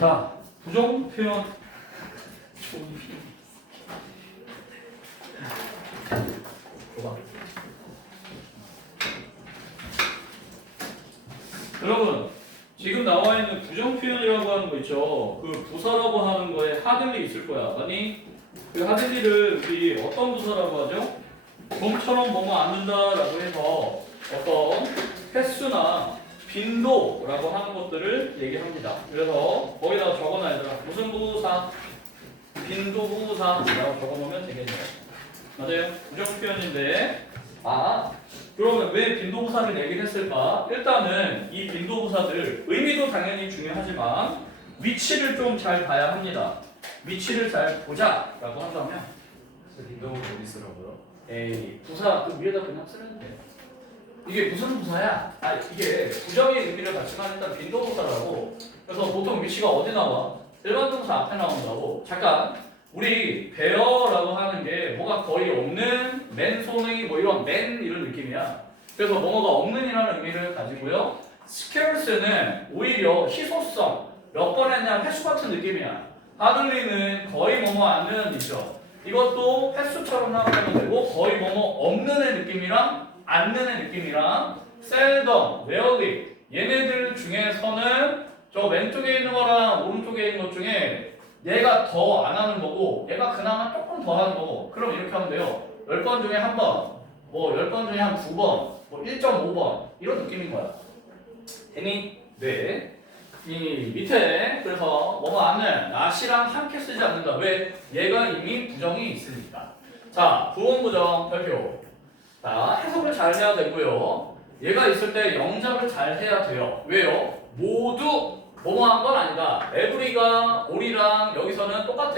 자, 부정 표현. 여러분, 지금 나와 있는 부정 표현이라고 하는 거 있죠? 그 부사라고 하는 거에 하들리 있을 거야. 아니, 그 하들리를 우리 어떤 부사라고 하죠? 좀처럼 뭐뭐 않는다라고 해서 어떤 횟수나 빈도라고 하는 것들을 얘기합니다. 그래서 거기다가 적어놔야 되나? 무슨 부사? 빈도 부사라고 적어놓으면 되겠네요. 맞아요? 부정 표현인데 그러면 왜 빈도 부사를 얘기를 했을까? 일단은 이 빈도 부사들 의미도 당연히 중요하지만 위치를 좀 잘 봐야 합니다. 위치를 잘 보자라고 한다면 빈도를 어디 쓰라고요? 에이 부사 그 위에다 그냥 쓰면 돼. 이게 무슨 부사야? 이게 부정의 의미를 갖지만 일단 빈도 부사라고. 그래서 보통 위치가 어디 나와? 일반 동사 앞에 나온다고. 잠깐 우리 베어라고 하는 게 뭐가 거의 없는 맨손의 뭐 이런 맨 이런 느낌이야. 그래서 뭐가 없는이라는 의미를 가지고요. scarce는 오히려 희소성 몇 번 했냐 횟수 같은 느낌이야. hardly는 거의 뭐뭐 않는 있죠. 이것도 횟수처럼 나오면 되고 거의 뭐뭐 없는 애 느낌이랑 않는 애 느낌이랑 seldom, rarely 얘네들 중에서는 저 왼쪽에 있는 거랑 오른쪽에 있는 것 중에 얘가 더 안 하는 거고 얘가 그나마 조금 더 하는 거고 그럼 이렇게 하면 돼요. 10번 중에 한 번, 뭐 10번 중에 한 2번, 뭐 1.5번 이런 느낌인 거야. 되니? 네. 이 밑에 그래서 뭐뭐 안는 not이랑 함께 쓰지 않는다. 왜? 얘가 이미 부정이 있으니까. 자, 부원부정 별표. 자, 해석을 잘 해야 되고요. 얘가 있을 때 영작을 잘 해야 돼요. 왜요? 모두 뭐뭐한 건 아니다. every가 all이랑 여기서는 똑같아.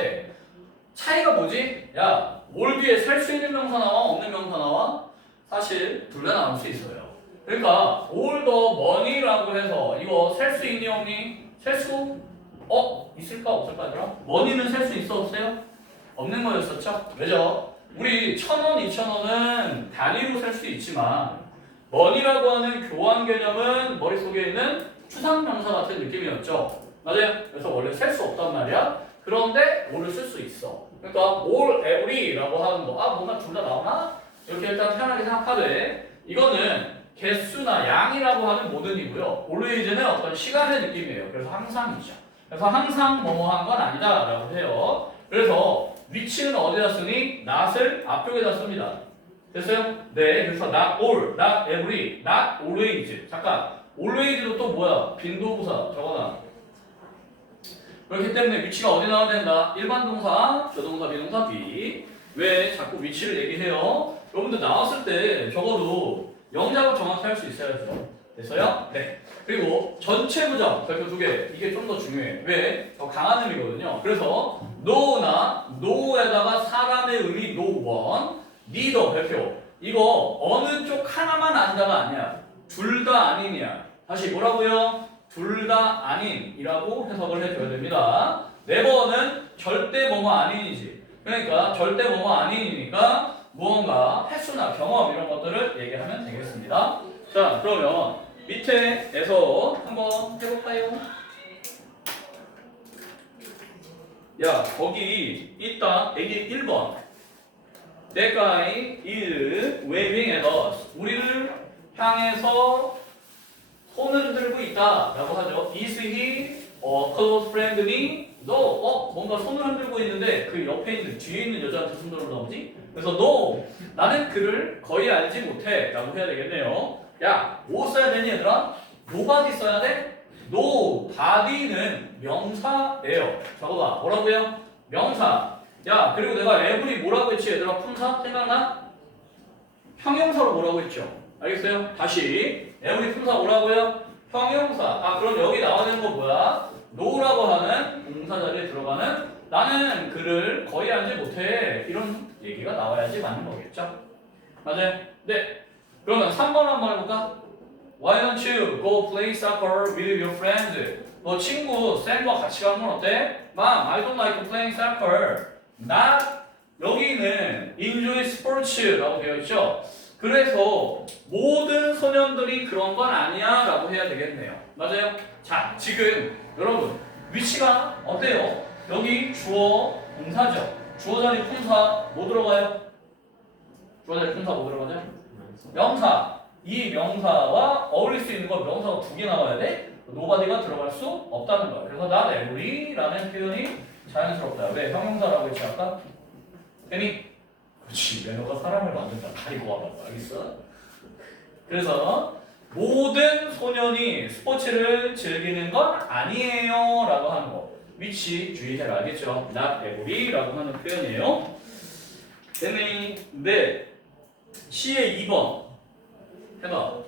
차이가 뭐지? 야, all 뒤에 셀 수 있는 명사 나와? 없는 명사 나와? 사실 둘 다 나올 수 있어요. 그러니까 all the money라고 해서 이거 셀 수 있니 없니? 셀 수? 있을까 없을까 얘들아? money는 셀 수 있어 없어요? 없는 거였었죠? 왜죠? 우리 1,000원, 2,000원은 단위로 셀 수 있지만 money라고 하는 교환 개념은 머릿속에 있는 추상명사 같은 느낌이었죠. 맞아요? 그래서 원래 셀 수 없단 말이야. 그런데 all을 쓸 수 있어. 그러니까 all, every라고 하는 거 뭔가 둘 다 나오나? 이렇게 일단 편하게 생각하되 이거는 개수나 양이라고 하는 모든이고요. always는 어떤 시간의 느낌이에요. 그래서 항상이죠. 그래서 항상 뭐뭐한 건 아니다 라고 해요. 그래서 위치는 어디다 쓰니? not을 앞쪽에다 씁니다. 됐어요? 네, 그래서 not all, not every, not always. 잠깐, always도 또 뭐야? 빈도부사 적어놔. 그렇기 때문에 위치가 어디 나와야 된다? 일반 동사, 조동사, 비동사, 비. 왜 자꾸 위치를 얘기해요? 여러분들 나왔을 때 적어도 영작을 정확히 할 수 있어야죠. 됐어요? 네. 그리고 전체 부정, 별표 2개. 이게 좀 더 중요해. 왜? 더 강한 의미거든요. 그래서 no나 no에다가 사람의 의미 no one, neither 별표. 이거 어느 쪽 하나만 아니다가 아니야. 둘 다 아닌이야. 다시 뭐라고요? 둘 다 아닌이라고 해석을 해줘야 됩니다. never는 절대 뭐뭐 아닌이지. 그러니까 절대 뭐뭐 아닌이니까 무언가 횟수나 경험 이런 것들을 얘기하면 되겠습니다. 자, 그러면 밑에에서 한번 해볼까요? 야, 거기 있다. 여기 1번. That guy is waving at us. 우리를 향해서 손을 들고 있다 라고 하죠. Is he close friend me? No. 뭔가 손을 흔들고 있는데 그 옆에 있는 뒤에 있는 여자한테 손 들어 나오지? 그래서 no. 나는 그를 거의 알지 못해 라고 해야 되겠네요. 야, 뭐 써야 되니 얘들아? nobody 써야 돼? nobody는 명사예요. 적어봐. 뭐라고요? 명사. 야, 그리고 내가 every 뭐라고 했지 얘들아? 품사? 생각나? 형용사로 뭐라고 했죠? 알겠어요? 다시 every 품사 뭐라고요? 형용사. 그럼 여기 나오는 거 뭐야? no라고 하는 동사 자리에 들어가는 나는 그를 거의 알지 못해. 이런 얘기가 나와야지 맞는 거겠죠? 맞아요? 네. 그러면 3번 한번 해볼까? Why don't you go play soccer with your friends? 너 친구 쌤과 같이 가는 건 어때? Mom, I don't like playing soccer. 여기는 enjoy sports라고 되어 있죠? 그래서 모든 소년들이 그런 건 아니야 라고 해야 되겠네요. 맞아요? 자, 지금 여러분 위치가 어때요? 여기 주어 동사죠. 주어 자리 품사 뭐 들어가요? 주어 자리 품사 뭐 들어가죠? 명사. 이 명사와 어울릴 수 있는 건 명사가 2개 나와야 돼. nobody가 들어갈 수 없다는 거야. 그래서 not every라는 표현이 자연스럽다. 왜? 형용사라고 했지 아까? 괜히 그렇지. 매너가 사람을 만든다. 다 이거 와봐. 알겠어? 그래서 모든 소년이 스포츠를 즐기는 건 아니에요 라고 하는 거. 위치 주의해라. 알겠죠? not every라고 하는 표현이에요. 네. C의 2번 해봐.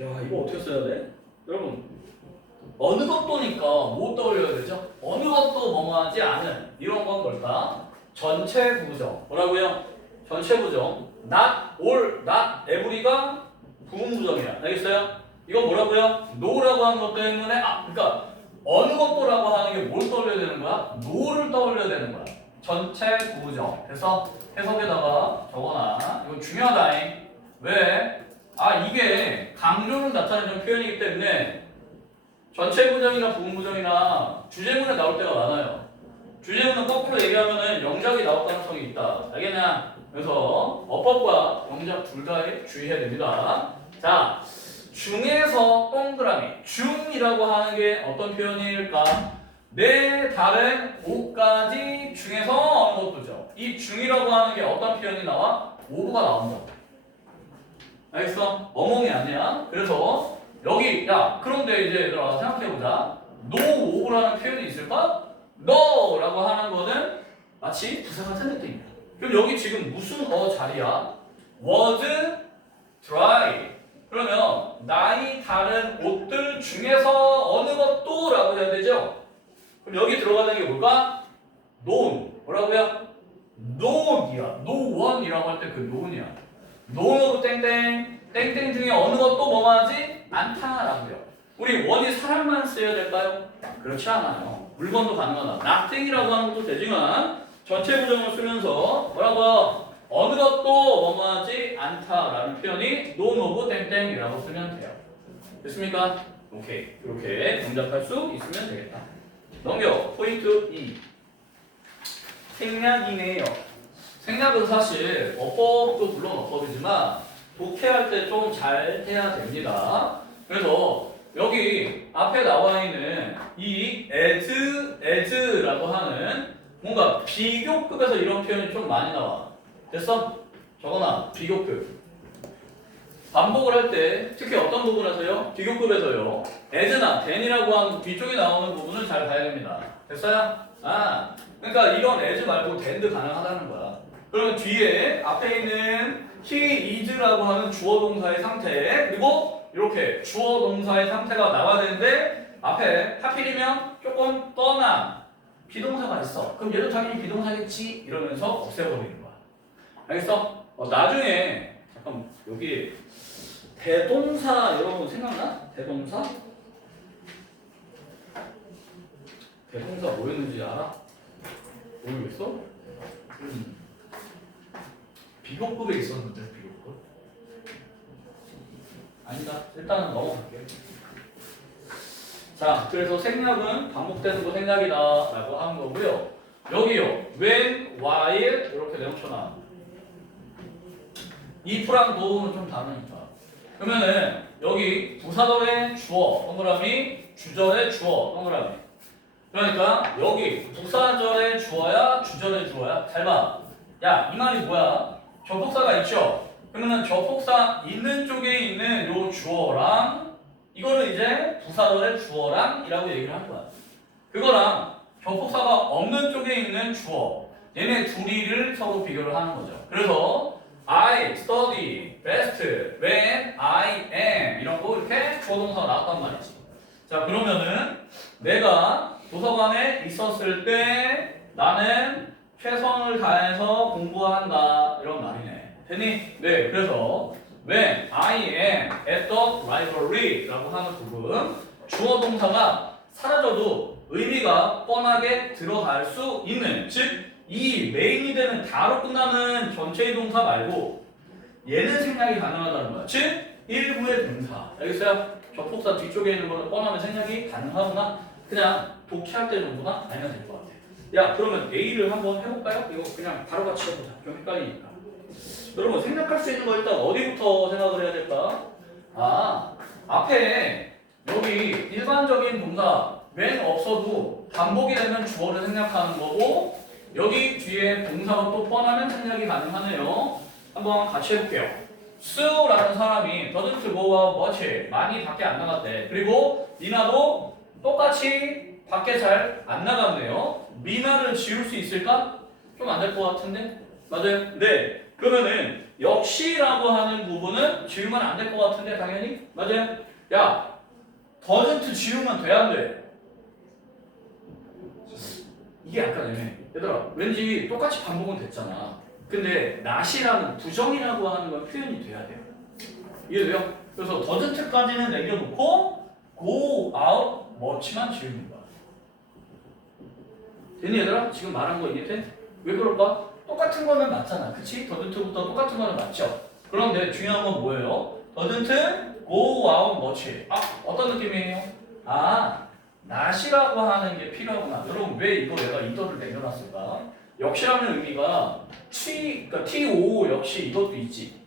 야, 이거 어떻게 써야 돼? 여러분, 어느 것도니까 뭐 떠올려야 되죠? 어느 것도 뭐뭐하지 않은 이런 건 뭘까? 전체 부정. 뭐라고요? 전체 부정. not all, not every가 부분 부정이야. 알겠어요? 이건 뭐라고요? no라고 하는 것 때문에 그러니까 어느 것도라고 하는 게 뭘 떠올려야 되는 거야? no를 떠올려야 되는 거야. 전체 부정. 그래서 해석에다가 적어놔. 이거 중요하다잉. 왜? 이게 강조를 나타내는 표현이기 때문에 전체 부정이나 부분 부정이나 주제문에 나올 때가 많아요. 주제문은 거꾸로 얘기하면은 영작이 나올 가능성이 있다. 알겠냐? 그래서 어법과 영작 둘 다에 주의해야 됩니다. 자, 중에서 동그라미. 중이라고 하는 게 어떤 표현일까? 네 다른 5가지 중에서 어느 것도죠. 이 중이라고 하는 게 어떤 표현이 나와? 오브가 나온다. 알겠어? 어몽이 아니야. 그래서 여기 그런데 이제 얘들아 생각해보자. no 오브라는 표현이 있을까? no라고 하는 거는 마치 부사 같은 느낌이야. 그럼 여기 지금 무슨 자리야? was dry. 그러면 나의 다른 옷들 중에서 어느 것도 라고 해야 되죠? 그럼 여기 들어가는 게 뭘까? known. 뭐라고요? known이야. no one이라고 할 때 그 known이야. known으로 땡땡. 땡땡 중에 어느 것도 뭐하지? 않다라고요. 우리 원이 사람만 써야 될까요? 그렇지 않아요. 물건도 가능하다. nothing이라고 하는 것도 되지만 전체 부정을 쓰면서 뭐라고요? 어느 것도 뭐뭐하지 않다라는 표현이 known of 땡땡이라고 쓰면 돼요. 됐습니까? 오케이. 이렇게 동작할 수 있으면 되겠다. 넘겨. 포인트 2. 생략이네요. 생략은 사실 어법도 물론 어법이지만 독해할 때 좀 잘 해야 됩니다. 그래서 여기 앞에 나와 있는 이 as라고 하는 뭔가 비교급에서 이런 표현이 좀 많이 나와. 됐어? 적어놔. 비교급. 반복을 할 때 특히 어떤 부분에서요? 비교급에서요. as나 than이라고 하는 뒤쪽에 나오는 부분을 잘 봐야 됩니다. 됐어요? 그러니까 이런 as 말고 than도 가능하다는 거야. 그러면 뒤에 앞에 있는 he is라고 하는 주어 동사의 상태 그리고 이렇게 주어 동사의 상태가 나와야 되는데 앞에 하필이면 조금 떠난 비동사가 있어. 그럼 얘도 당연히 비동사겠지 이러면서 없애버리는 거야. 알겠어? 나중에 잠깐 여기 대동사 여러분 생각나? 대동사? 대동사 뭐였는지 알아? 모르겠어? 비교급에 있었는데 비교급? 아니다. 일단은 넘어갈게요. 자, 그래서 생략은 반복되는 거 생략이다 라고 하는 거고요. 여기요. when, while 이렇게 내용쳐놔. if랑 do는 좀 다르니까. 그러면은 여기 부사절의 주어 동그라미, 주절의 주어 동그라미. 그러니까 여기 부사절의 주어야 주절의 주어야? 잘 봐. 야, 이 말이 뭐야? 접속사가 있죠? 그러면은 접속사 있는 쪽에 있는 요 주어랑 이거를 이제 부사절의 주어랑 이라고 얘기를 할 거야. 그거랑 접속사가 없는 쪽에 있는 주어 얘네 둘이를 서로 비교를 하는 거죠. 그래서 I study best when I am 이런 거 이렇게 주어 동사가 나왔단 말이지. 자, 그러면은 내가 도서관에 있었을 때 나는 최선을 다해서 공부한다 이런 말이네. 됐니? 네. 그래서 when I am at the library 라고 하는 부분 주어 동사가 사라져도 의미가 뻔하게 들어갈 수 있는, 즉 이 메인이 되는 다로 끝나는 전체의 동사 말고 얘는 생략이 가능하다는 거야. 즉 일부의 동사. 알겠어요? 접속사 뒤쪽에 있는 거는 뻔하면 생략이 가능하구나. 그냥 독해할 때 정도나 알면 될 것 같아. 야, 그러면 A를 한번 해볼까요? 이거 그냥 바로 같이 해보자. 좀 헷갈리니까. 여러분 생략할 수 있는 거 일단 어디부터 생각을 해야 될까? 앞에 여기 일반적인 동사 맨 없어도 반복이 되면 주어를 생략하는 거고, 여기 뒤에 동사가 또 뻔하면 생략이 가능하네요. 한번 같이 해볼게요. 수라는 사람이 doesn't go out much, 많이 밖에 안 나갔대. 그리고 미나도 똑같이 밖에 잘 안 나갔네요. 미나를 지울 수 있을까? 좀 안 될 것 같은데? 맞아요? 네. 그러면은 역시라고 하는 부분은 지우면 안 될 것 같은데 당연히? 맞아요? 야, doesn't 지우면 돼 안 돼? 이게 약간 애매해. 얘들아, 왠지 똑같이 반복은 됐잖아. 근데 not이라는 부정이라고 하는 건 표현이 돼야 돼요. 이해돼요? 그래서 doesn't까지는 남겨놓고 go out much만 지우는 거야. 됐니 얘들아? 지금 말한 거 이해돼? 왜 그럴까? 똑같은 거는 맞잖아. 그치? doesn't부터 똑같은 거는 맞죠? 그런데 중요한 건 뭐예요? doesn't go out much. 어떤 느낌이에요? not이라고 하는 게 필요하구나. 여러분 왜 이거 내가 이더를 남겨놨을까? 역시라는 의미가 그러니까 TO 역시 이것도 있지.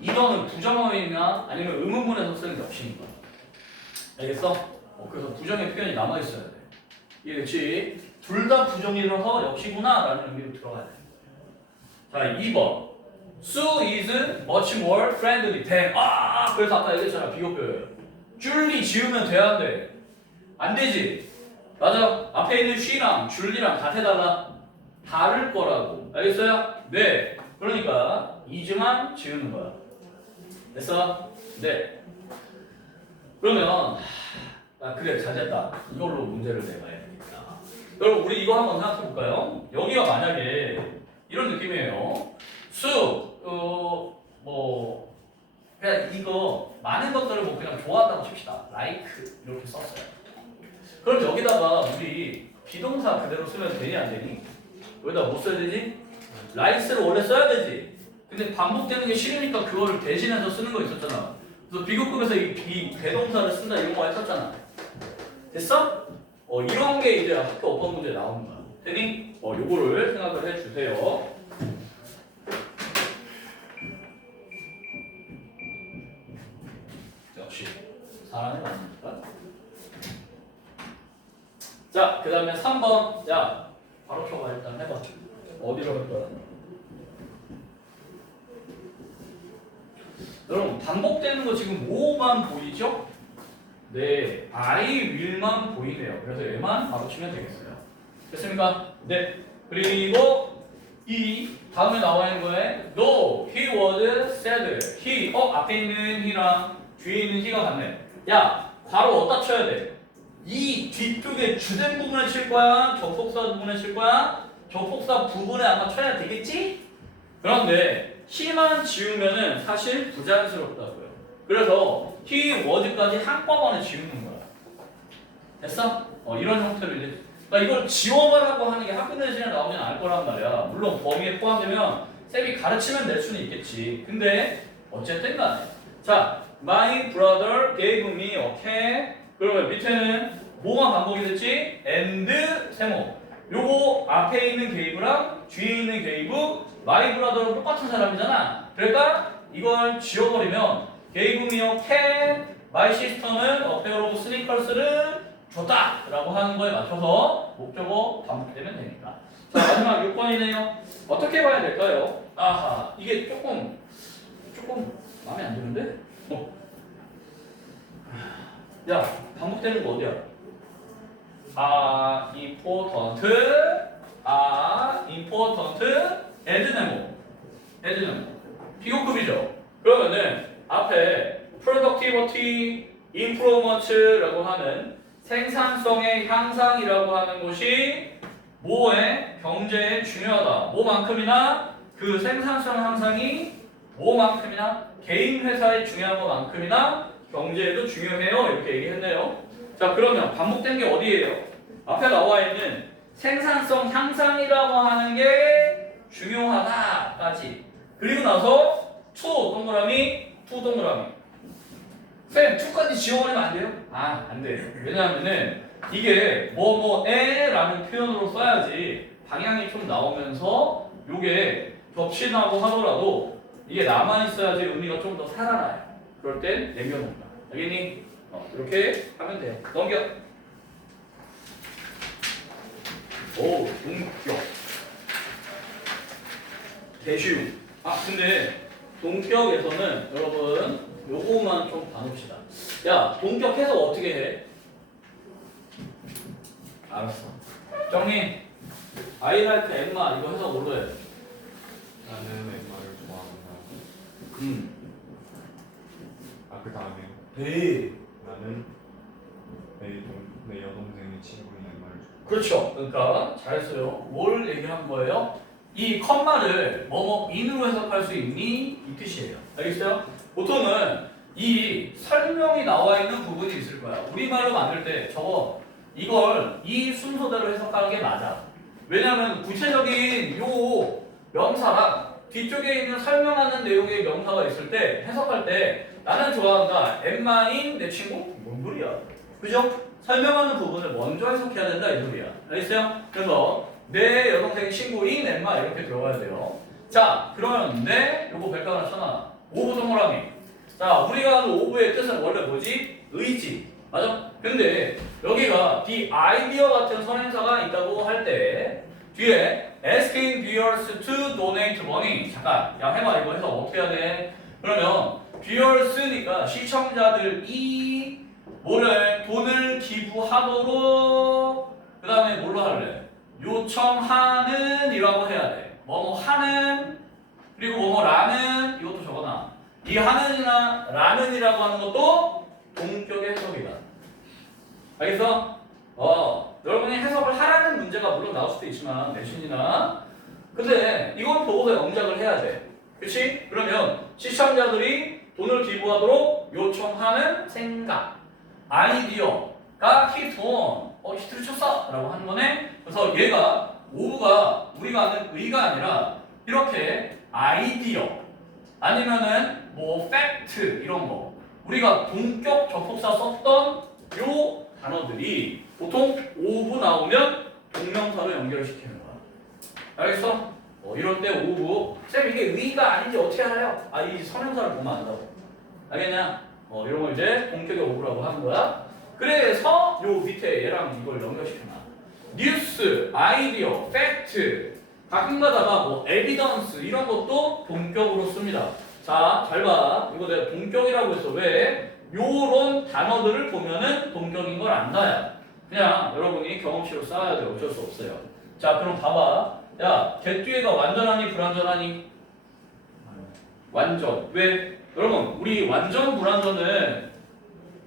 이더는 부정어이나 아니면 의문문에서 쓰는 역시인 거야. 알겠어? 그래서 부정의 표현이 남아있어야 돼. 이해됐지? 둘 다 부정이라서 역시구나 라는 의미로 들어가야 돼. 자, 2번. Sue is much more friendly than. 그래서 아까 얘기했잖아. 비교표예요. 줄리 지우면 돼야 안 돼? 안 되지? 맞아. 앞에 있는 she랑 줄리랑 같아달라. 다를 거라고. 알겠어요? 네. 그러니까 is만 지우는 거야. 됐어? 네. 그러면 그래 잘 됐다. 이걸로 문제를 내봐야 되겠다. 여러분 우리 이거 한번 생각해 볼까요? 여기가 만약에 이런 느낌이에요. 그냥 이거 많은 것들을 뭐 그냥 좋아한다고 칩시다. like 이렇게 썼어요. 그럼 여기다가 우리 비동사 그대로 쓰면 되니 안 되니? 여기다 뭐 써야 되지? like를 원래 써야 되지. 근데 반복되는 게 싫으니까 그거를 대신해서 쓰는 거 있었잖아. 그래서 비교급에서 이 대동사를 쓴다 이런 거 했었잖아. 됐어? 이런 게 이제 학교 어법 문제에 나오는 거야. 되니? 요거를 생각을 해주세요. 역시 사람이 맞습니까? 자, 그 다음에 3번. 야, 바로 쳐봐. 일단 해봐. 어디로 할 거야? 여러분, 반복되는 거 지금 뭐만 보이죠? 네, I will만 보이네요. 그래서 얘만 바로 치면 되겠어요. 됐습니까? 네. 그리고 이 다음에 나와 있는 거에 No, he was sad. He, 앞에 있는 he랑 뒤에 있는 he가 같네. 야, 괄호 어디다 쳐야 돼? 이 뒤쪽에 주된 부분에 칠 거야? 접속사 부분에 칠 거야? 접속사 부분에 아마 쳐야 되겠지? 그런데 he만 지우면은 사실 부자연스럽다고요. 그래서 he was까지 한꺼번에 지우는 거야. 됐어? 이런 형태로 이제 그러니까 이걸 지워봐라고 하는 게 학교 내신에 나오진 않을 거란 말이야. 물론 범위에 포함되면 쌤이 가르치면 낼 수는 있겠지. 근데 어쨌든 간에 자, my brother gave me a cat. 그러면 밑에는 뭐가 반복이 됐지? and 세모. 요거 앞에 있는 gave랑 뒤에 있는 gave, my brother랑 똑같은 사람이잖아. 그러니까 이걸 지워버리면 gave me a cat, my sister는 a pair of sneakers를 줬다! 라고 하는 거에 맞춰서 목적어 반복되면 되니까. 자, 마지막 6번이네요. 어떻게 봐야 될까요? 이게 조금 마음에 안 드는데? 야, 반복되는 거 어디야? important, add 네모. 비교급이죠. 그러면은 앞에 productivity, improvement라고 하는 생산성의 향상이라고 하는 것이 뭐에 경제에 중요하다. 뭐만큼이나 그 생산성 향상이 뭐만큼이나 개인 회사에 중요한 것만큼이나 경제에도 중요해요. 이렇게 얘기했네요. 자, 그러면 반복된 게 어디예요? 앞에 나와 있는 생산성 향상이라고 하는 게 중요하다까지. 그리고 나서 투 동그라미, 투 동그라미. 쌤, 투까지 지워버리면 안 돼요? 아, 안 돼요. 왜냐하면은 이게 뭐뭐에라는 표현으로 써야지 방향이 좀 나오면서 요게 겹친다고 하더라도 이게 남아있어야지 의미가 좀 더 살아나요. 그럴 땐 남겨놓는다. 알겠니? 이렇게 하면 돼요. 넘겨. 오, 동격. 개쉬움. 아, 근데 동격에서는 여러분 요거만 좀 봐놓읍시다. 야, 동격해서 어떻게 해? 알았어. 정리. I like Emma 이거 해서 뭘로 해? 나는 엠마를 좋아한다. 아, 그 다음에요. 네. 나는 내 여동생의 친구인 엠마를 좋아한다. 그렇죠. 그러니까 잘했어요. 뭘 얘기한 거예요? 이 컴마를 뭐뭐 인으로 해석할 수 있니? 이 뜻이에요. 알겠어요? 보통은 이 설명이 나와 있는 부분이 있을 거야. 우리말로 만들 때 저거 이걸 이 순서대로 해석하는 게 맞아. 왜냐하면 구체적인 요 명사랑 뒤쪽에 있는 설명하는 내용의 명사가 있을 때 해석할 때 나는 좋아한다. 엠마인 내 친구? 뭔 소리야? 그죠? 설명하는 부분을 먼저 해석해야 된다 이 소리야. 알겠어요? 그래서 내 여동생 친구인 엠마 이렇게 들어가야 돼요. 자, 그러면 내 요거 백과나 쳐놔. 오브 동그라미. 자, 우리가 하는 오브의 뜻은 원래 뭐지? 의지. 맞아? 근데 여기가 the idea 같은 선행사가 있다고 할 때 뒤에 asking viewers to donate money. 잠깐, 야 해봐 이거 해서 어떻게 해야 돼? 그러면 viewers니까 시청자들이 뭐를 돈을 기부하도록 그 다음에 뭘로 할래? 요청하는 이라고 해야 돼. 뭐뭐 하는 그리고 뭐뭐라는 이것도 적어놔. 이 하는이나 라는이라고 하는 것도 동격의 해석이다. 알겠어? 여러분이 해석을 하라는 문제가 물론 나올 수도 있지만 내신이나 근데 이걸 보고서 영작을 해야 돼. 그치? 그러면 시청자들이 돈을 기부하도록 요청하는 생각 아이디어가 히트온 히트를 쳤어 라고 하는 거네. 그래서 얘가 오브가 우리가 아는 의가 아니라 이렇게 아이디어 아니면은 뭐 팩트 이런 거 우리가 동격 접속사 썼던 요 단어들이 보통 오브 나오면 동명사로 연결시키는 거야. 알겠어? 이럴 때 오브 쌤 이게 의가 아닌지 어떻게 알아요? 아, 이 선행사를 보면 안다고. 알겠냐? 이런 걸 이제 동격의 오브라고 하는 거야. 그래서 요 밑에 얘랑 이걸 연결시켜놔. 뉴스, 아이디어, 팩트 가끔가다가 뭐 에비던스 이런 것도 동격으로 씁니다. 자, 잘 봐. 이거 내가 동격이라고 했어. 왜? 요런 단어들을 보면은 동격인 걸 안다야. 그냥 여러분이 경험치로 쌓아야 돼. 어쩔 수 없어요. 자, 그럼 봐봐. 야, 개 뒤에가 완전하니 불완전하니? 완전. 왜? 여러분, 우리 완전 불완전은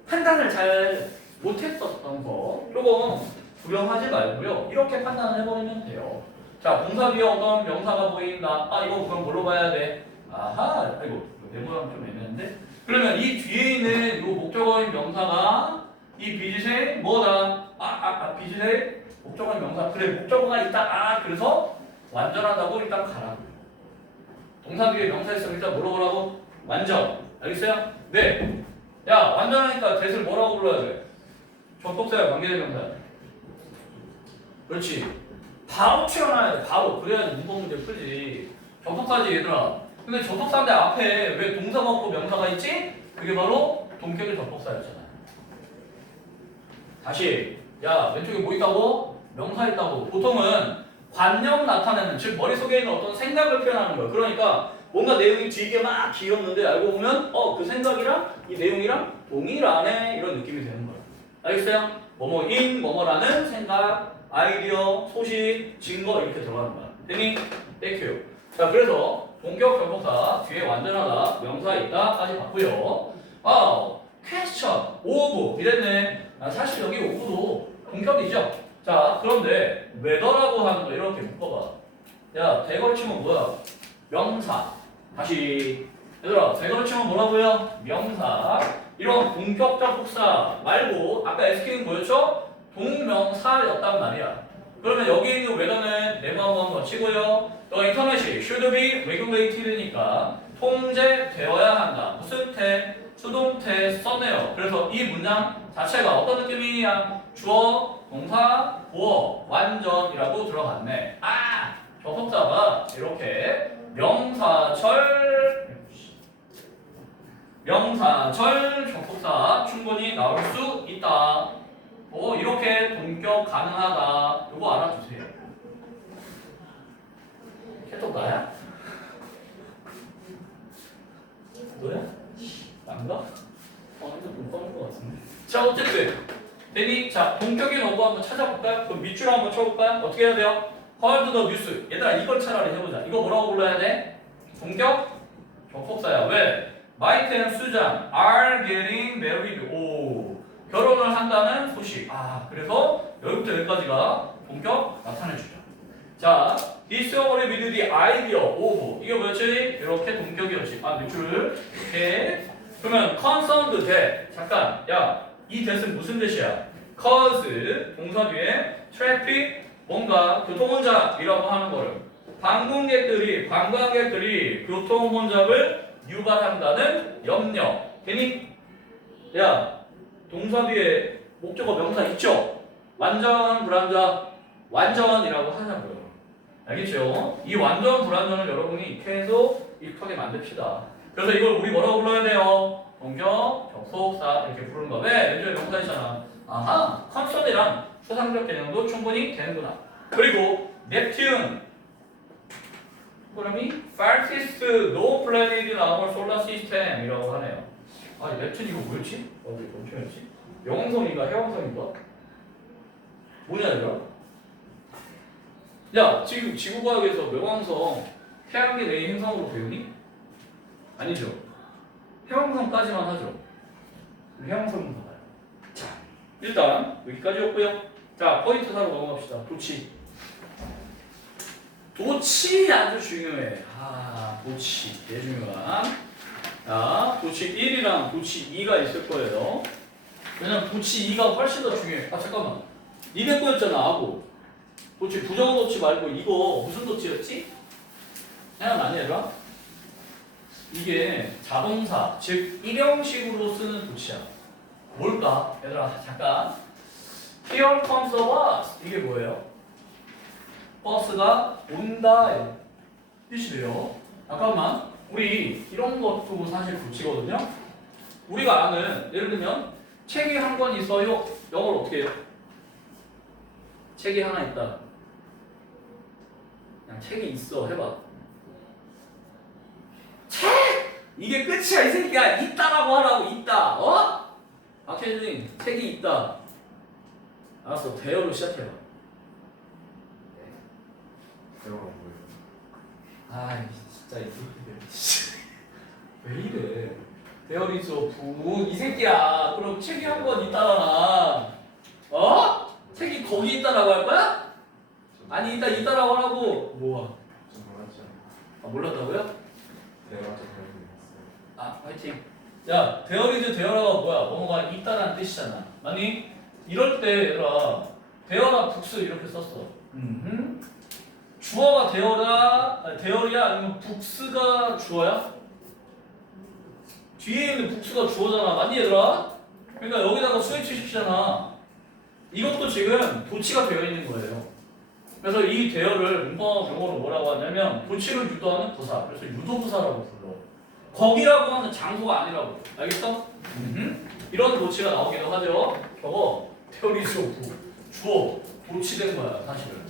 판단을 잘 못했었던 거. 요거 불용하지 말고요. 이렇게 판단을 해버리면 돼요. 자, 동사 뒤에 어떤 명사가 보인다. 아, 이거 그럼 뭘로 봐야 돼? 아하, 아이고, 내 모양 좀 애매한데? 그러면 이 뒤에 있는 요 목적어인 명사가 이 비짓의 뭐다? 비짓의 목적어인 명사. 그래, 목적어가 있다. 그래서 완전하다고 일단 가라고요. 동사 뒤에 명사 있으면 일단 물어보라고? 완전. 알겠어요? 네. 야, 완전하니까 대를 뭐라고 불러야 돼? 접속사야, 관계대명사야. 그렇지. 바로 튀어나와야 돼. 바로. 그래야지 문법 문제 풀지. 접속사지 얘들아. 근데 접속사인데 앞에 왜 동사가 없고 명사가 있지? 그게 바로 동격의 접속사였잖아. 다시. 야, 왼쪽에 뭐 있다고? 명사 있다고. 보통은 관념 나타내는, 즉 머릿속에 있는 어떤 생각을 표현하는 거야. 그러니까 뭔가 내용이 되게 막 길었는데 알고 보면 그 생각이랑 이 내용이랑 동일하네 이런 느낌이 되는 거야. 알겠어요? 뭐뭐인, 뭐뭐라는 생각, 아이디어, 소식, 증거 이렇게 들어가는 거야. 됐니? 땡큐. 자, 그래서 동격 접속사 뒤에 완전하다, 명사 있다까지 봤고요. 퀘스천, 오브 이랬네. 사실 여기 오브도 동격이죠. 자, 그런데 whether라고 하는 거 이렇게 묶어봐. 야, 대걸 치면 뭐야? 명사. 다시 얘들아, 대걸 치면 뭐라고요? 명사. 이런 본격적 복사 말고 아까 SQ는 뭐였죠? 동명사였단 말이야. 그러면 여기 있는 웨더는 네모하고 한번 치고요. 또 인터넷이 should be regulated니까 통제되어야 한다. 무슨 태? 수동태 썼네요. 그래서 이 문장 자체가 어떤 느낌이냐? 주어, 동사, 보어, 완전이라고 들어갔네. 아! 접속사가 이렇게 명사절 접속사 충분히 나올 수 있다. 이렇게 동격 가능하다. 이거 알아두세요. 캐톡 나야? 너야? 난가? 핸드폰 꺼낸 것 같은데. 자, 어쨌든 대니 자 동격인 어구 한번 찾아볼까요? 그럼 밑줄 한번 쳐볼까요? 어떻게 해야 돼요? 헐드 더 뉴스. 얘들아 이걸 차라리 해보자. 이거 뭐라고 불러야 돼? 동격 접속사야. 왜? 마이트 앤 수잔 are getting married. 오, 결혼을 한다는 소식. 아, 그래서 여기부터 여기까지가 본격 나타내주죠. 자, discovery with the idea of. 이게 뭐였지? 이렇게 동격이었지. 아, 밑줄을 이렇게. 그러면 concerned that. 잠깐, 야, 이 that은 무슨 that이야? cause 동사 뒤에 traffic 뭔가 교통 혼잡이라고 하는 거를 관광객들이 교통 혼잡을 유발한다는 염려. 괜히 야 동사 뒤에 목적어 명사 있죠? 완전 불완전 완전이라고 하자고요. 알겠죠? 이 완전 불완전을 여러분이 계속 익숙하게 만듭시다. 그래서 이걸 우리 뭐라고 불러야 돼요? 동격 접속사 이렇게 부르는 거. 왜? 왼쪽에 명사있잖아. 아하, 컨설이랑 추상적 개념도 충분히 되는구나. 그리고 넵튠 그럼이 farthest known planet in our solar system 이라고 하네요. 아, 넵튠 이거 뭐였지? 어디 엄청했지? 영왕성인가 해왕성인가? 뭐냐 이거? 야, 지금 지구과학에서 명왕성 태양계 내 행성으로 배우니? 아니죠. 해왕성까지만 하죠. 해왕성부터 봐요. 자, 일단 여기까지였고요. 자, 포인트 사로 넘어갑시다. 도치 아주 중요해. 아, 도치 되게 중요한. 자, 도치 1이랑 도치 2가 있을 거예요. 왜냐면 도치 2가 훨씬 더 중요해. 아, 잠깐만. 니네 거였잖아, 하고. 도치 부정 도치 말고 이거 무슨 도치였지? 생각나니 얘들아? 이게 자동사, 즉 일형식으로 쓰는 도치야. 뭘까? 얘들아, 잠깐. Here comes the bus. 이게 뭐예요? 버스가 온다 뜻이 돼요. 잠깐만, 우리 이런 것도 사실 도치거든요. 우리가 아는 예를 들면 책이 한 권 있어요. 영어로 어떻게 해요? 책이 하나 있다. 그냥 책이 있어 해봐. 책! 이게 끝이야 이 새끼야. 있다라고 하라고. 있다. 어? 박혜진 책이 있다. 알았어. 대어로 시작해봐. 대화가 뭐예요? 아 진짜 왜 이래? 대어리죠 부. 이 새끼야. 그럼 책이 한 권 있다잖아. 어? 책이 거기 있다라고 할 거야? 아니 있다라고 하라고. 뭐야? 좀 몰랐죠. 아 몰랐다고요? 대화가 좀 그런 게 있어요. 아 화이팅. 야 대어리즈 대어라가 뭐야? 뭐가 있다라는 뜻이잖아. 아니 이럴 때 얘들아 대어라 북스 이렇게 썼어. 주어가 대어리야 아니면 북스가 주어야? 뒤에 있는 북스가 주어잖아. 맞니 얘들아? 그러니까 여기다가 스위치 시키잖아. 이것도 지금 도치가 되어 있는 거예요. 그래서 이 대어를 문법 용어로 뭐라고 하냐면 도치를 유도하는 부사. 그래서 유도부사라고 불러. 거기라고 하는 장소가 아니라고. 알겠어? 이런 도치가 나오기도 하죠. 저거 테오리즈 오브 주어 도치된 거야 사실은.